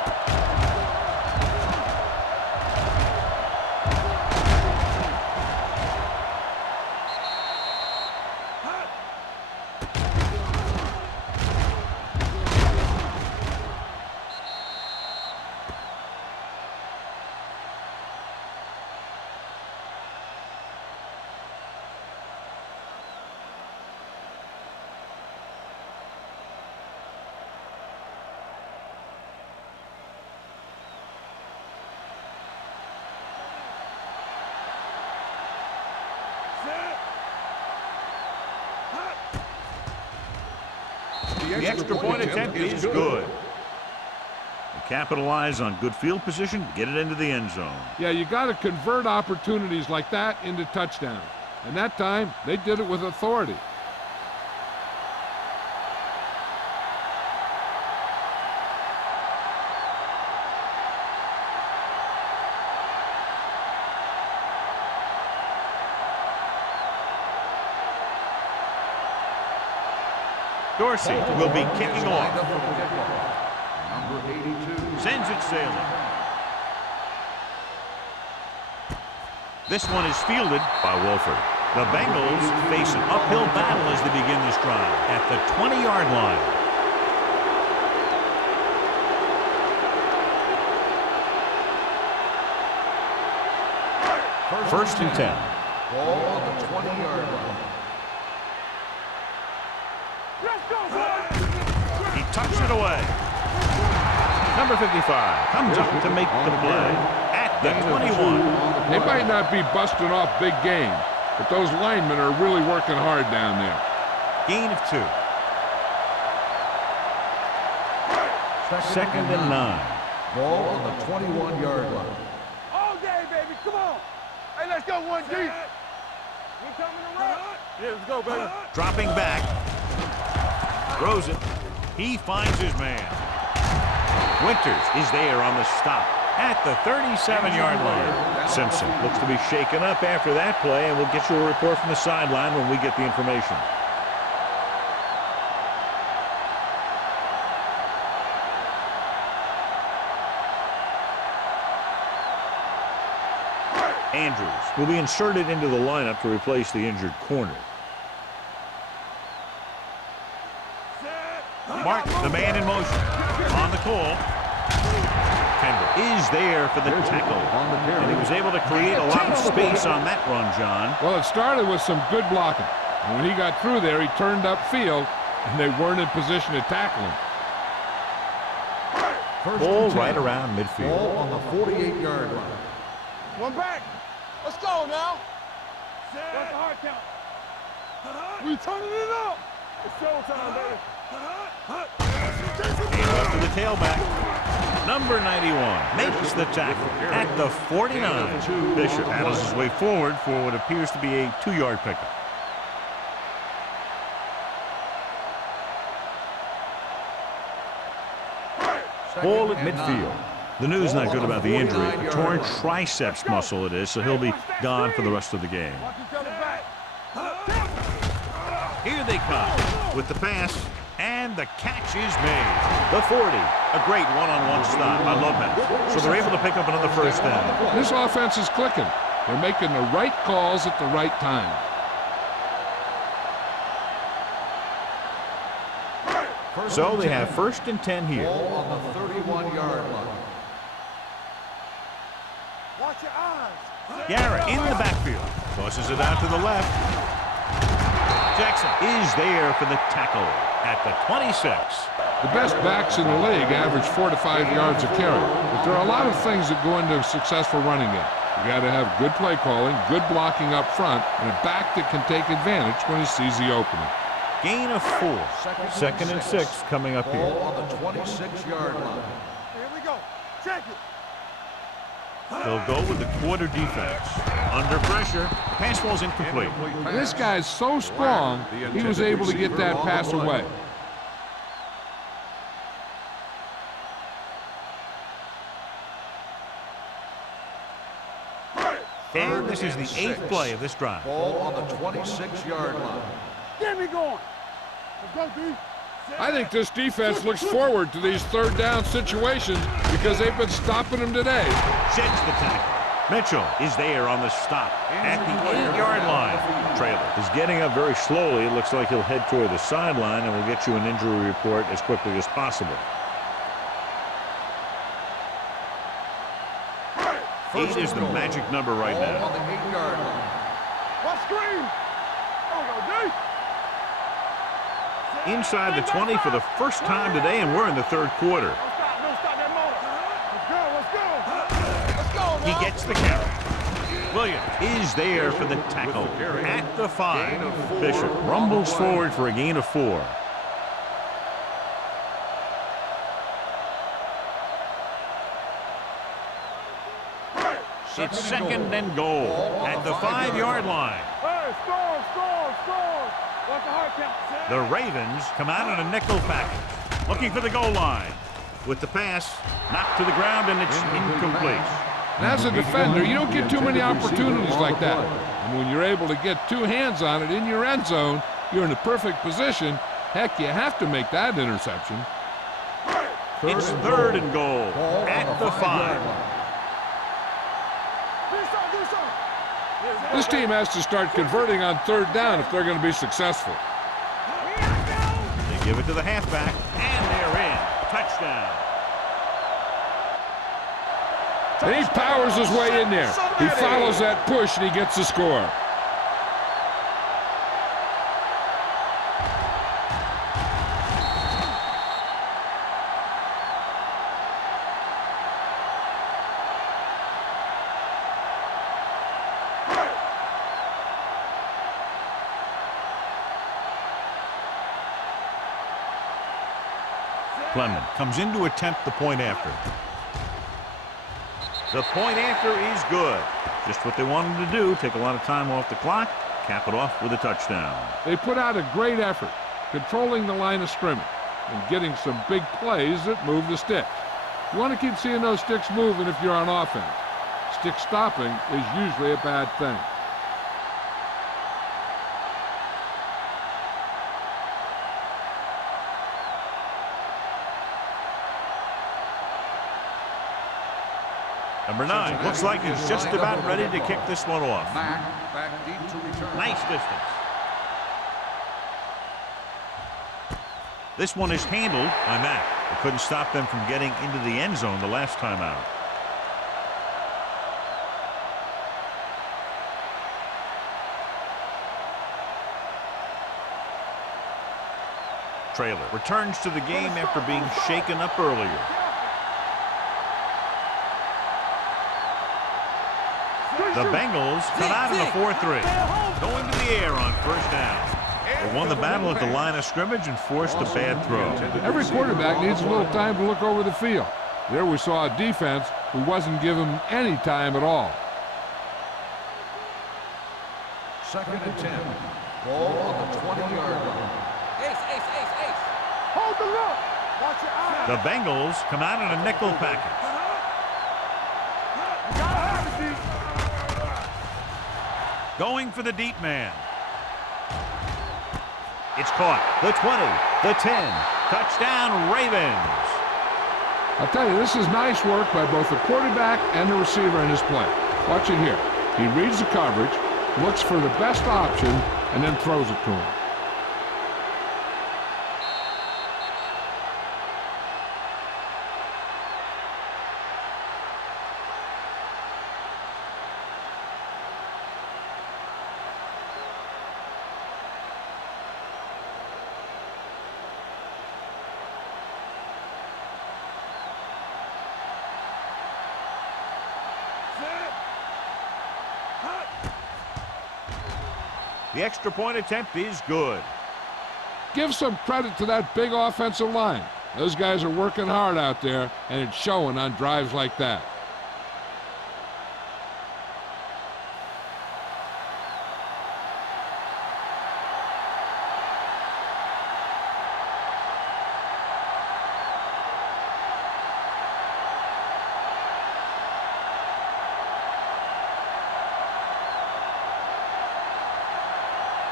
The extra point attempt is good. They capitalize on good field position, get it into the end zone. Yeah, you got to convert opportunities like that into touchdowns. And that time, they did it with authority. Dorsey will be kicking off. Number 82. Sends it sailing. This one is fielded by Wolford. The Bengals face an uphill battle as they begin this drive at the 20-yard line. First and 10. Ball on the 20-yard line. Let's go, boys! He tucks it away. Number 55 comes up to make the play at the 21. They might not be busting off big game, but those linemen are really working hard down there. Gain of 2. Second and 9. Ball on the 21-yard line. All day, baby, come on! Hey, let's go, 1 deep! We coming around? Yeah, let's go, baby. Dropping back. Throws it. He finds his man. Winters is there on the stop at the 37-yard line. Simpson looks to be shaken up after that play, and we'll get you a report from the sideline when we get the information. Andrews will be inserted into the lineup to replace the injured corner. Martin, the man in motion. On the call. Kendall is there for the tackle. And he was able to create a lot of space on that run, John. Well, it started with some good blocking. And when he got through there, he turned upfield, and they weren't in position to tackle him. Ball right around midfield. Ball on the 48-yard line. One back. Let's go now. What's the hard count? We turning it up. It's showtime, baby. Came up to the tailback. Number 91 makes the tackle at the 49. Bishop battles his way forward for what appears to be a 2-yard pickup. Ball at midfield. The news not good about the injury. A torn triceps muscle it is, so he'll be gone for the rest of the game. Here they come with the pass, and the catch is made. The 40, a great one-on-one stop. I love that. So they're able to pick up another first down. This offense is clicking. They're making the right calls at the right time. So they have first and 10 here. Ball on the 31-yard line. Watch your eyes. Garrett in the backfield. Tosses it out to the left. Jackson is there for the tackle at the 26. The best backs in the league average 4 to 5 yards a carry. But there are a lot of things that go into a successful running game. You got to have good play calling, good blocking up front, and a back that can take advantage when he sees the opening. Gain of 4. Second and 6 coming up here. Ball on the 26-yard line. Here we go. Check it. They'll go with the quarter defense. Under pressure, the pass ball's incomplete. This guy's so strong, he was able to get that pass away. And this is the 8th play of this drive. Ball on the 26-yard line. Get me going. Let's go, D. I think this defense looks forward to these third down situations because they've been stopping them today. Sheds the tackle. Mitchell is there on the stop at the 8-yard line. Trailer is getting up very slowly. It looks like he'll head toward the sideline, and we'll get you an injury report as quickly as possible. 8 is the magic number right Ball now. on the 8-yard line. What screen? Oh, no, D. Inside the 20 for the first time today, and we're in the third quarter. Don't stop that motor. Let's go. Let's go. He gets the carry. Williams is there for the tackle at the 5. Bishop rumbles forward for a gain of 4. It's second and goal at the 5-yard line. Hey, score. What's the hard count? The Ravens come out in a nickel package, looking for the goal line. With the pass, knocked to the ground, and it's incomplete. And as a defender, you don't get too many opportunities like that. And when you're able to get 2 hands on it in your end zone, you're in the perfect position Heck, you have to make that interception. It's 3rd and goal at the 5. This team has to start converting on 3rd down if they're going to be successful. They give it to the halfback, and they're in. Touchdown. And he powers his way in there. He follows that push, and he gets the score. Clement comes in to attempt the point after. The point after is good. Just what they wanted to do, take a lot of time off the clock, cap it off with a touchdown. They put out a great effort, controlling the line of scrimmage and getting some big plays that move the sticks. You want to keep seeing those sticks moving if you're on offense. Stick stopping is usually a bad thing. Number 9 looks like he's just about ready to kick this one off. Back deep to return. Nice distance. This one is handled by Mack. It couldn't stop them from getting into the end zone the last time out. Traylor returns to the game after being shaken up earlier. The Bengals come out in the 4-3, going to the air on 1st down. They won the battle at the line of scrimmage and forced a bad throw. Every quarterback needs a little time to look over the field. There we saw a defense who wasn't given any time at all. 2nd and 10. Ball on the 20-yard line. Ace. Hold the look. Watch your eyes. The Bengals come out in a nickel package. Going for the deep man. It's caught. The 20, the 10. Touchdown, Ravens. I'll tell you, this is nice work by both the quarterback and the receiver in his play. Watch it here. He reads the coverage, looks for the best option, and then throws it to him. The extra point attempt is good. Give some credit to that big offensive line. Those guys are working hard out there, and it's showing on drives like that.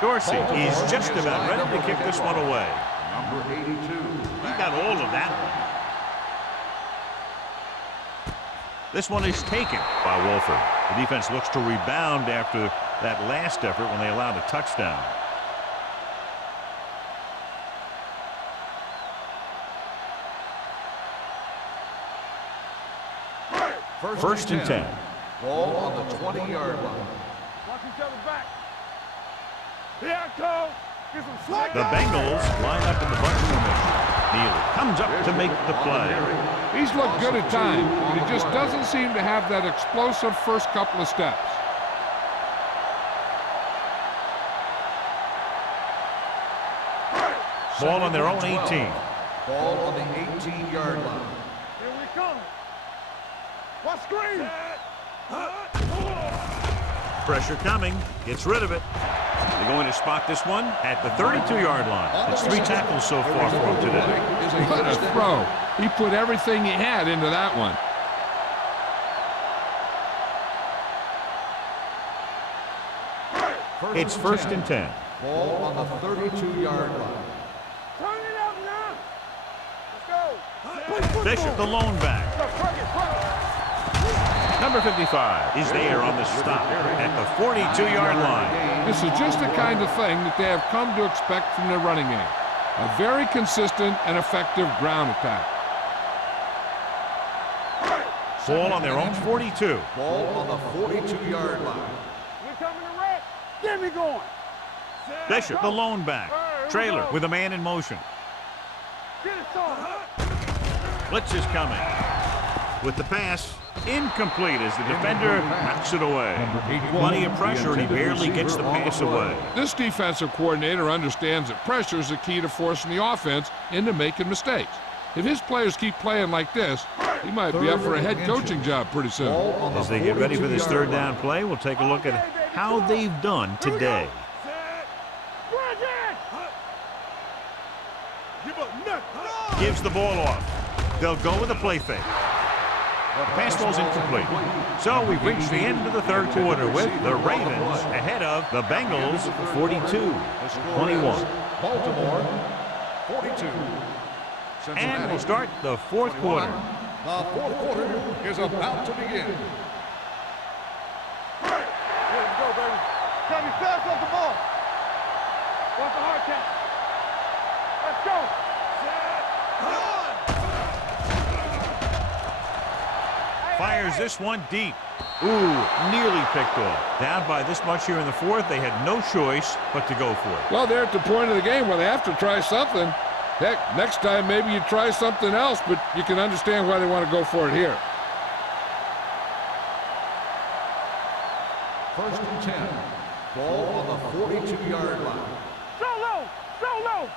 Dorsey is just about ready to kick this one away. Number 82. He got all of that one. This one is taken by Wolford. The defense looks to rebound after that last effort when they allowed a touchdown. First and 10. Ball on the 20-yard line. Watch each other back. Here I go. Get some slack. The Bengals line up in the bunch formation. Neely comes up to make the play. He's looked good at times, but he just doesn't seem to have that explosive first couple of steps. Ball on their own 18. Ball on the 18-yard line. Here we come. Watch screen. Pressure coming. Gets rid of it. They're going to spot this one at the 32-yard line. It's 3 tackles so far for him today. What a throw. He put everything he had into that one. It's first and 10. Ball on the 32-yard line. Bishop, the lone back. Number 55 is there on the stop at the 42-yard line. This is just the kind of thing that they have come to expect from their running game. A very consistent and effective ground attack. Ball on their own 42. Ball on the 42-yard line. We're coming to red. Get me going. Bishop, the lone back. Trailer with a man in motion. Get it started. Blitz is coming. With the pass, incomplete as the defender knocks it away. Plenty of pressure, and he barely gets the pass away. This defensive coordinator understands that pressure is the key to forcing the offense into making mistakes. If his players keep playing like this, he might be up for a head coaching job pretty soon. As they get ready for this third down play, we'll take a look at how they've done today. Gives the ball off. They'll go with a play fake. The pass ball's incomplete. So we've reached the end of the third quarter with the Ravens ahead of the Bengals 42-21. Baltimore 42. And we'll start the fourth quarter. The fourth quarter is about to begin. Let's go, baby. Got me fast off the ball. Watch the hard count. Let's go. Fires this one deep. Ooh, nearly picked off. Down by this much here in the fourth, they had no choice but to go for it. Well, they're at the point of the game where they have to try something. Heck, next time maybe you try something else, but you can understand why they want to go for it here. First and 10. Ball on the 42-yard line. So low. So low.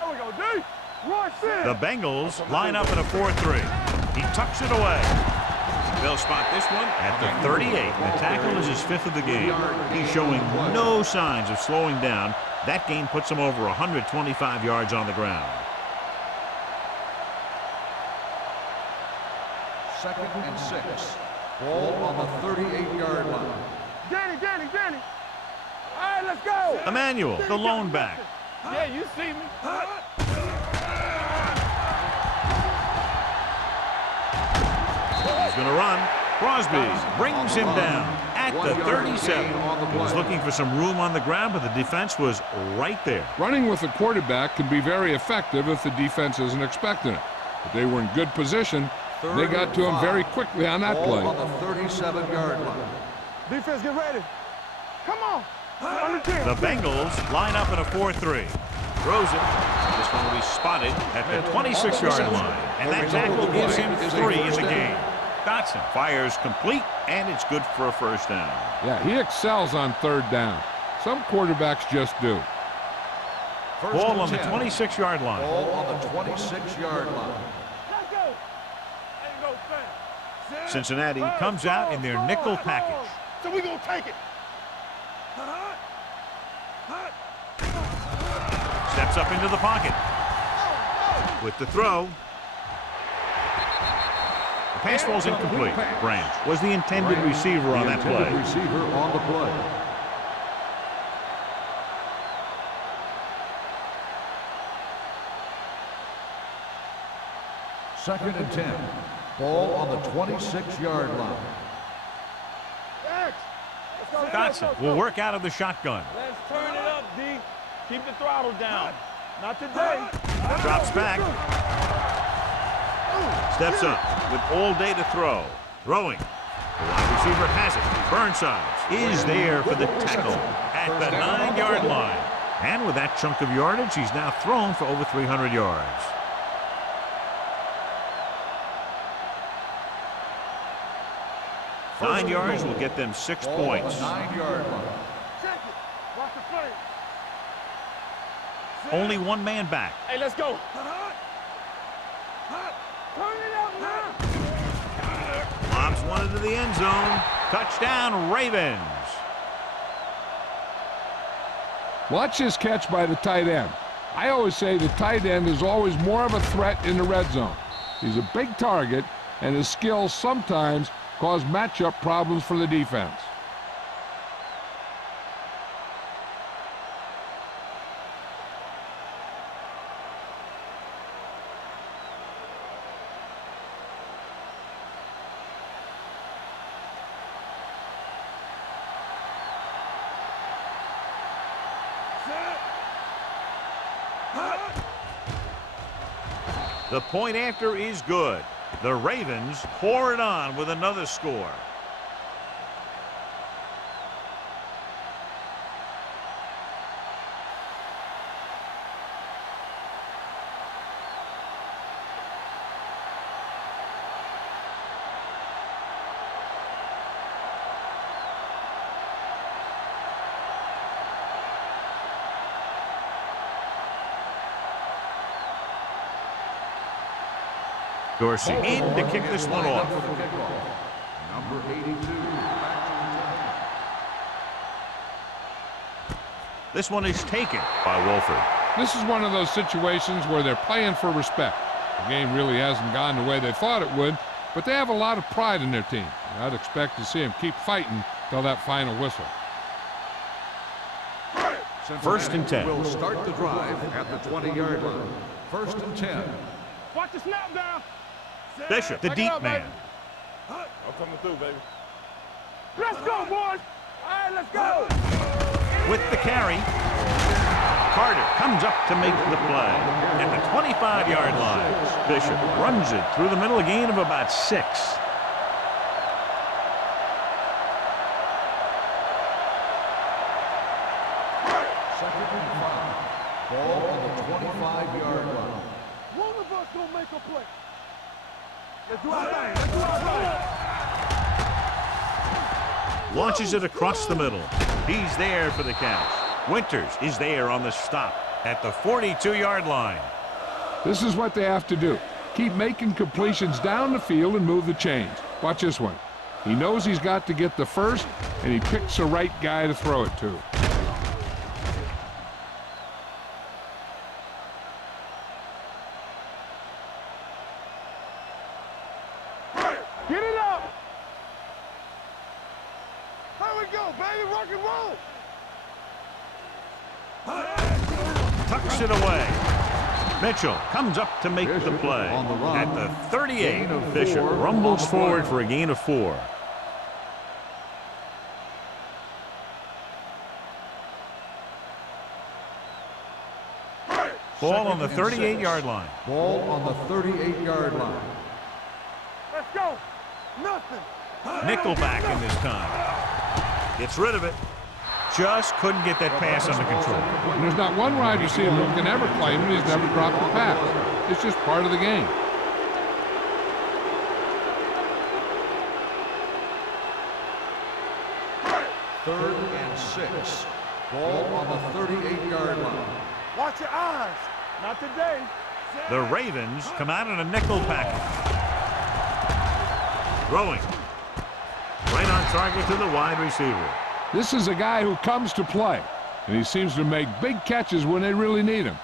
There we go, D. Roy Sid. The Bengals line up in a 4-3. He tucks it away. They'll spot this one at the 38. The tackle is his fifth of the game. He's showing no signs of slowing down. That gain puts him over 125 yards on the ground. Second and 6. Ball on the 38-yard line. Danny. All right, let's go. Emmanuel, the lone back. Yeah, you see me. He's going to run. Crosby brings him down at the 37. He was looking for some room on the ground, but the defense was right there. Running with the quarterback can be very effective if the defense isn't expecting it. But they were in good position. They got to him very quickly on that play. Ball on the 37-yard line. Defense, get ready. Come on. The Bengals line up in a 4-3. Throws it. This one will be spotted at the 26-yard line. And that tackle gives him 3 in the game. Dotson fires complete, and it's good for a first down. Yeah, he excels on third down. Some quarterbacks just do. Ball on the 26-yard line. Ball on the 26-yard line. Let's go. Ain't no thing. Cincinnati comes out in their nickel package. So we gonna take it. Steps up into the pocket. With the throw. The pass ball's incomplete. Branch was the intended receiver on that play. Receiver on the play. Second and 10. Ball on the 26-yard line. Dotson will work out of the shotgun. Let's turn it up, D. Keep the throttle down. Not today. Drops back. Steps up with all day to throw. Throwing. The wide receiver has it. Burnside is there for the tackle at the 9-yard line. And with that chunk of yardage, he's now thrown for over 300 yards. Nine yards will get them 6 points. 9-yard line. Check it. Watch the play. Only one man back. Hey, let's go. Turn it up now. Lobs one into the end zone. Touchdown, Ravens. Watch this catch by the tight end. I always say the tight end is always more of a threat in the red zone. He's a big target, and his skills sometimes cause matchup problems for the defense. The point after is good. The Ravens pour it on with another score. Dorsey in to kick this one off. Number 82. This one is taken by Wolford. This is one of those situations where they're playing for respect. The game really hasn't gone the way they thought it would, but they have a lot of pride in their team. I'd expect to see them keep fighting till that final whistle. First and 10. Will start the drive at the 20-yard line. First and 10. Watch the snap down. Bishop, the deep man. I'm coming through, baby. Let's go, boys. All right, let's go. With the carry, Carter comes up to make the play at the 25-yard line. Bishop runs it through the middle, a gain of about 6. Second and 5. Ball on the 25-yard line. One of us gonna make a play. Let's do our thing. Let's do our thing. Launches it across the middle. He's there for the catch. Winters is there on the stop at the 42-yard line. This is what they have to do. Keep making completions down the field and move the chains. Watch this one. He knows he's got to get the first, and he picks the right guy to throw it to. Get it up. Here we go, baby. Rock and roll. Tucks it away. Mitchell comes up to make the Bishop play on the run. at the 38. Gain of Bishop 4 rumbles on the forward play. for a gain of 4. Ball on the 38-yard line. Ball on the 38-yard line. Let's go. Nothing. Nickelback in this time. Gets rid of it. Just couldn't get that pass under control. And there's not one wide receiver who can ever claim it. He's never dropped a pass. It's just part of the game. Third and 6. Ball on the 38-yard line. Watch your eyes. Not today. The Ravens come out in a nickel package. Throwing. Right on target to the wide receiver. This is a guy who comes to play, and he seems to make big catches when they really need him.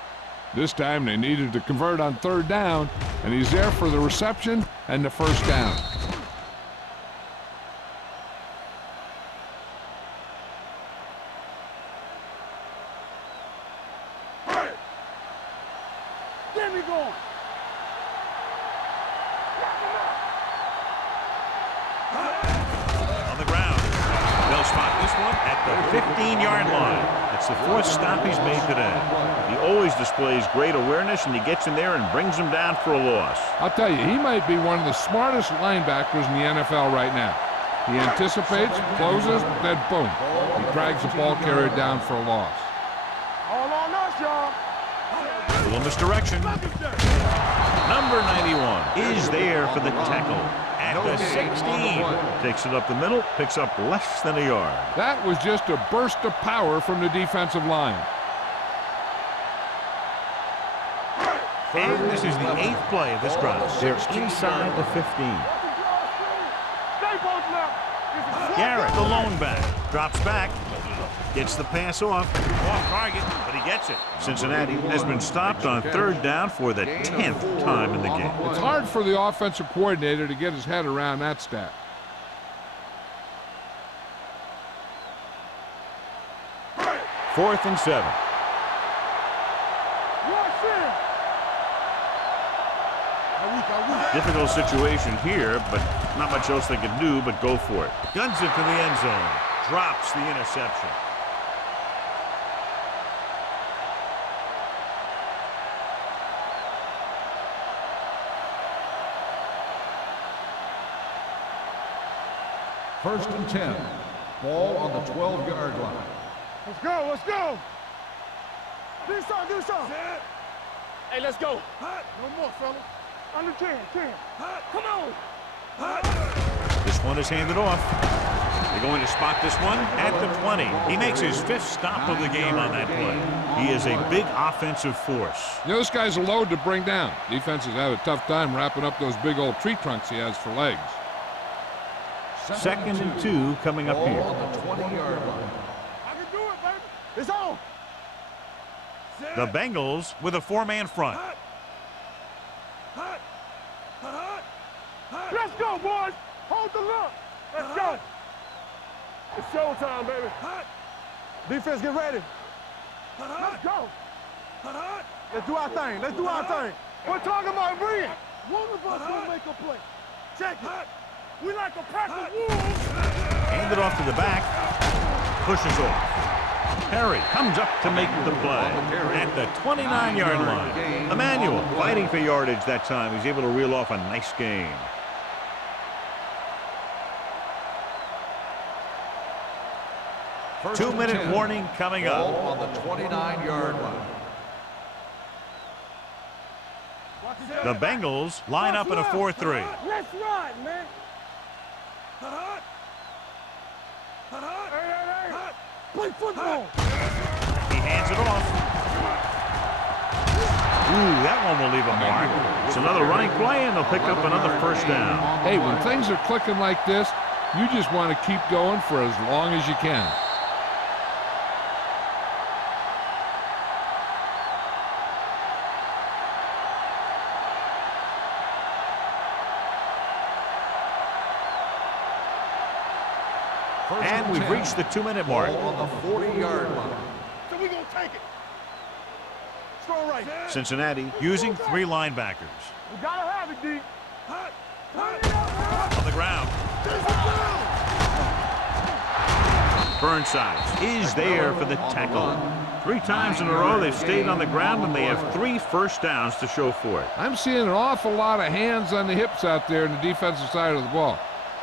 This time they needed to convert on third down, and he's there for the reception and the first down. Get me going. On the ground. They'll spot this one at the 15-yard line. That's the 4th stop he's made today. He always displays great awareness, and he gets in there and brings him down for a loss. I'll tell you, he might be one of the smartest linebackers in the NFL right now. He anticipates, closes, then boom. He drags the ball carrier down for a loss. All on us, y'all. A little misdirection. Number 91 is there for the tackle at the 16. Takes it up the middle, picks up less than a yard. That was just a burst of power from the defensive line. And this is the 8th play of this drive. They're inside the 15. Stay both left. Garrett, the lone back, drops back, gets the pass off target, but he gets it. Cincinnati has been stopped on third down for the 10th time in the game. It's hard for the offensive coordinator to get his head around that stat. Fourth and 7. Difficult situation here, but not much else they can do but go for it. Guns it to the end zone. Drops the interception. First and 10. Ball on the 12-yard line. Let's go, let's go. Do something. Hey, let's go. No more, fella. Under 10. Come on. This one is handed off. They're going to spot this one at the 20. He makes his 5th stop of the game on that play. He is a big offensive force. You know, this guy's a load to bring down. Defenses have a tough time wrapping up those big old tree trunks he has for legs. Second and 2 coming up here. On the 20-yard line. I can do it, baby. It's on. The Bengals with a 4-man front. Let's go, boys. Hold the look. Let's go. It's showtime, baby. Defense, get ready. Let's go. Let's do our thing. We're talking about bringing. One of us will make a play. Check it. We like a pack of wolves. Handed off to the back. Pushes off. Perry comes up to make the play at the 29-yard line. Emmanuel fighting for yardage that time. He's able to reel off a nice gain. First 2-minute and 10. warning coming up. Ball on the 29-yard line. The Bengals line up in a 4-3. Let's ride, man. Hey. Play football. He hands it off. Ooh, that one will leave a mark. It's another running play, and they'll pick up another first down. Hey, when things are clicking like this, you just want to keep going for as long as you can. And we've reached the 2-minute mark. Ball on the 40-yard line. So we gonna take it. Strong right. Cincinnati using 3 linebackers. We gotta have it, D. On the ground. Burnside is there for the tackle. 3 times in a row they've stayed on the ground, and they have 3 first downs to show for it. I'm seeing an awful lot of hands on the hips out there in the defensive side of the ball.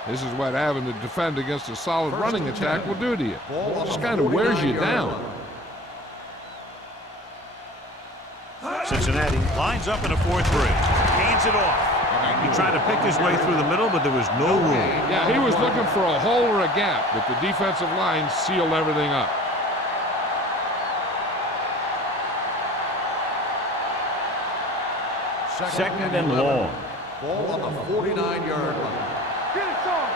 This is what having to defend against a solid running attack will do to you. It just kind of wears you down. Cincinnati lines up in a 4-3. Hands it off. He tried to pick his way through the middle, but there was no room. Yeah, he was looking for a hole or a gap, but the defensive line sealed everything up. Second and long. Ball on the 49-yard line. Get it, son.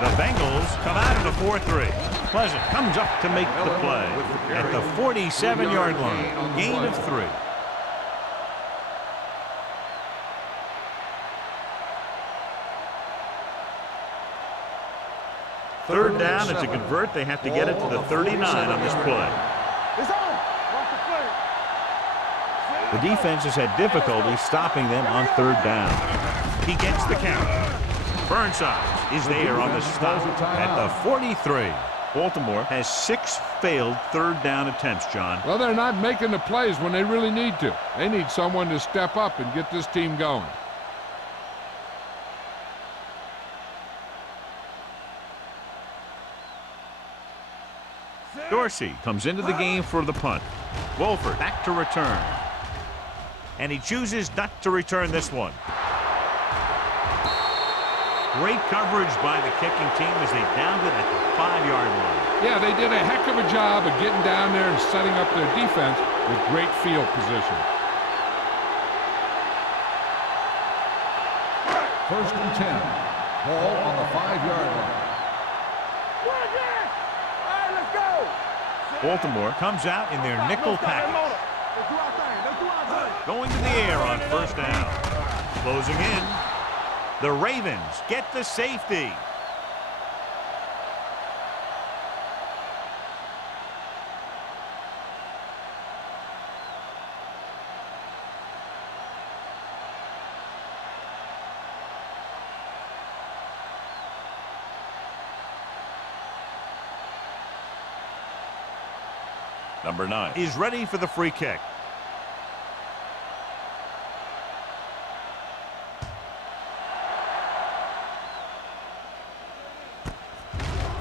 The Bengals come out of the 4-3. Pleasant comes up to make the play at the 47-yard line. Gain of 3. Third down, and to convert, they have to get it to the 39 on this play. It's on. Watch the play. The defense has had difficulty stopping them on 3rd down. He gets the count. Burnside is there on the stop at the 43. Baltimore has 6 failed 3rd down attempts, John. Well, they're not making the plays when they really need to. They need someone to step up and get this team going. Dorsey comes into the game for the punt. Wolford back to return. And he chooses not to return this one. Great coverage by the kicking team as they downed it at the 5-yard line. Yeah, they did a heck of a job of getting down there and setting up their defense with great field position. First and 10. Ball on the 5-yard line. Hey, let's go. Baltimore comes out in their nickel package. Let's do our thing. Going to the air on 1st down. Closing in. The Ravens get the safety. Number 9 is ready for the free kick.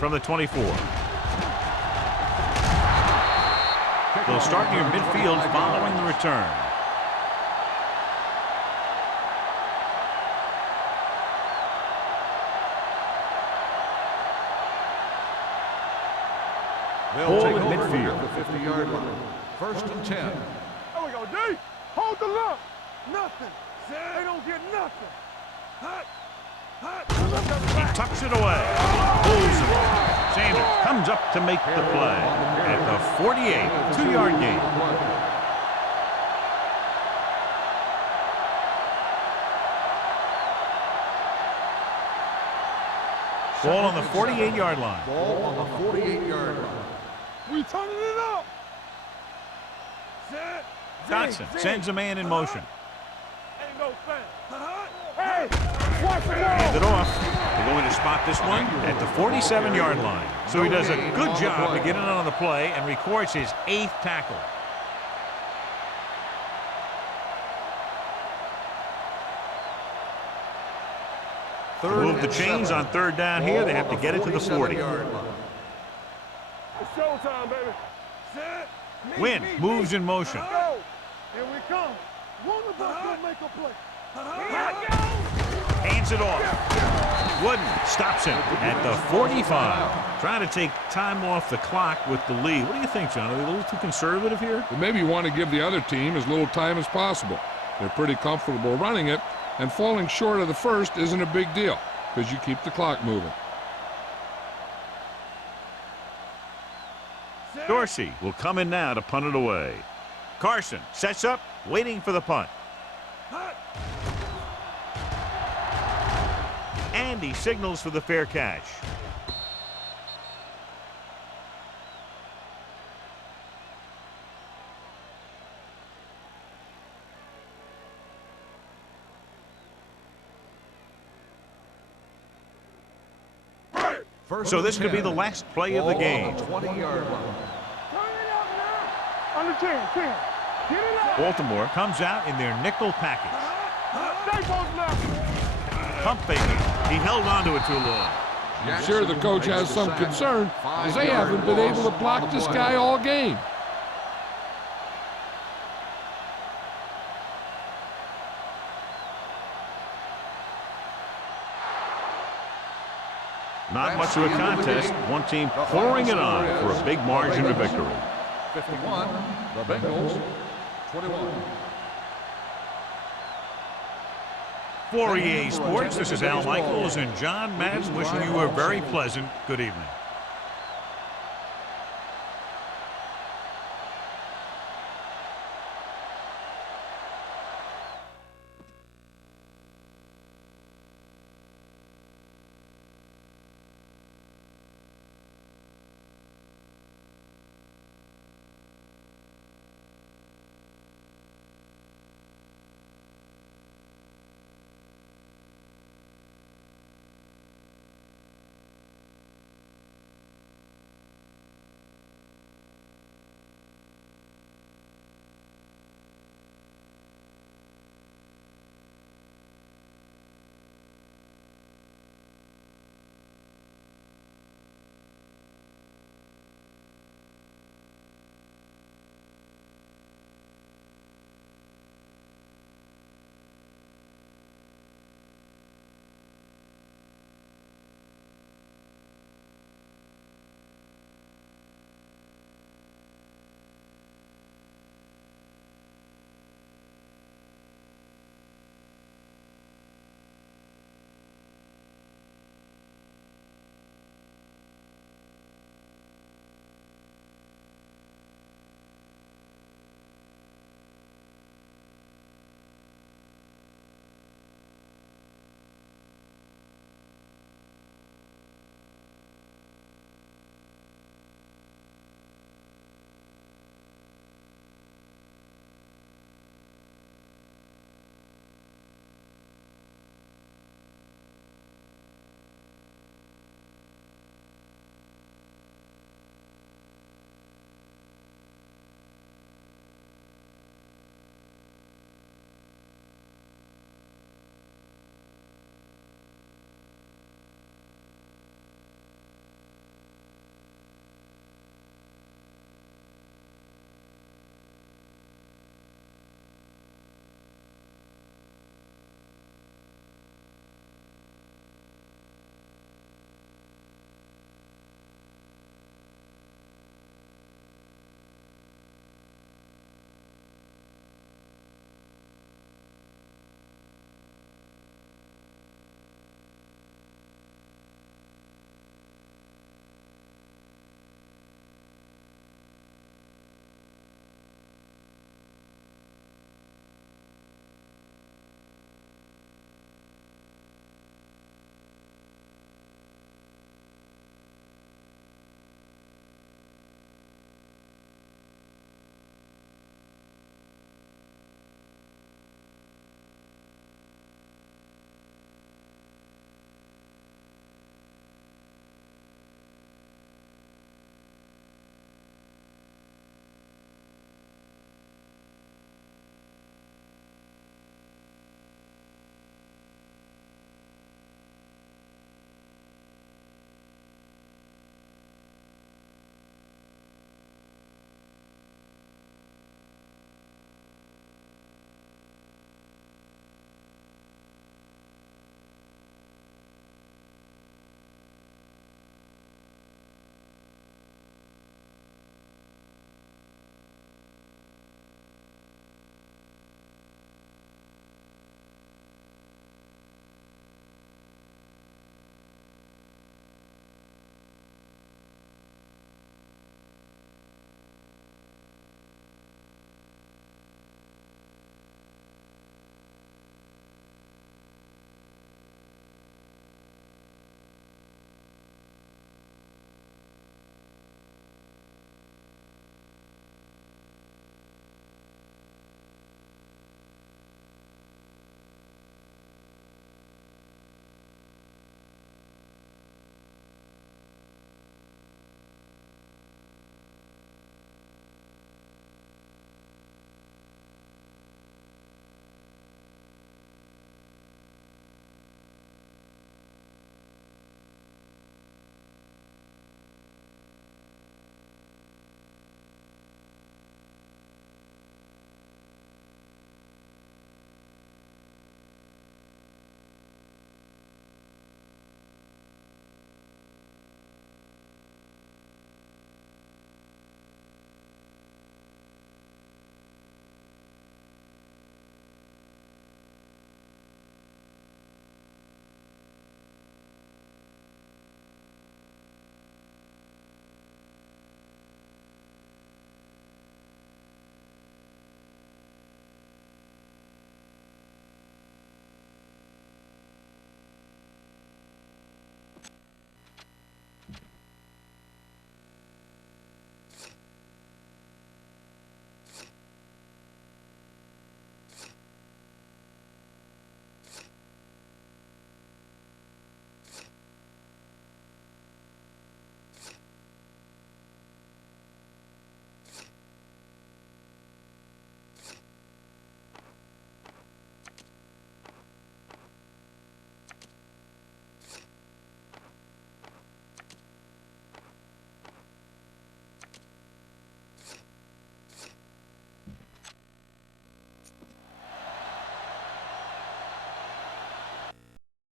from the 24. They'll start near midfield following the return. They'll take at over midfield. at the 50-yard line. First and 10. There we go, D. Hold the look. Nothing. They don't get nothing. He tucks it away. Pulls it. Sanders comes up to make the play. At the 48, 2-yard gain. Ball on the 48-yard line. Ball on the 48-yard line. We turning it up. Johnson sends a man in motion. Ain't no thing. Hey, watch the Hand it ball. off. They're going to spot this one at the 47-yard line. So he does a good job of getting on the play and records his 8th tackle. To move the chains on 3rd down here, they have to get it to the 40. It's showtime, baby. Wynn moves in motion. Go. Here we come. One of us gonna make a play. Hands it off. Wooden stops him at the 45. Trying to take time off the clock with the lead. What do you think, John? Are they a little too conservative here? But maybe you want to give the other team as little time as possible. They're pretty comfortable running it, and falling short of the first isn't a big deal because you keep the clock moving. Dorsey will come in now to punt it away. Carson sets up, waiting for the punt. And he signals for the fair catch. So this could be the last play of the game. 20-yard line. Turn it up now. Under 10. Get it up. Baltimore comes out in their nickel package. Stay both left. Pump faking. He held onto it too long. I'm sure the coach has some concern as they haven't been able to block this guy all game. Not much of a contest. One team pouring it on for a big margin of victory. 51, the Bengals, 21. For EA Sports, this is Al Michaels and John Madden wishing you a very pleasant good evening.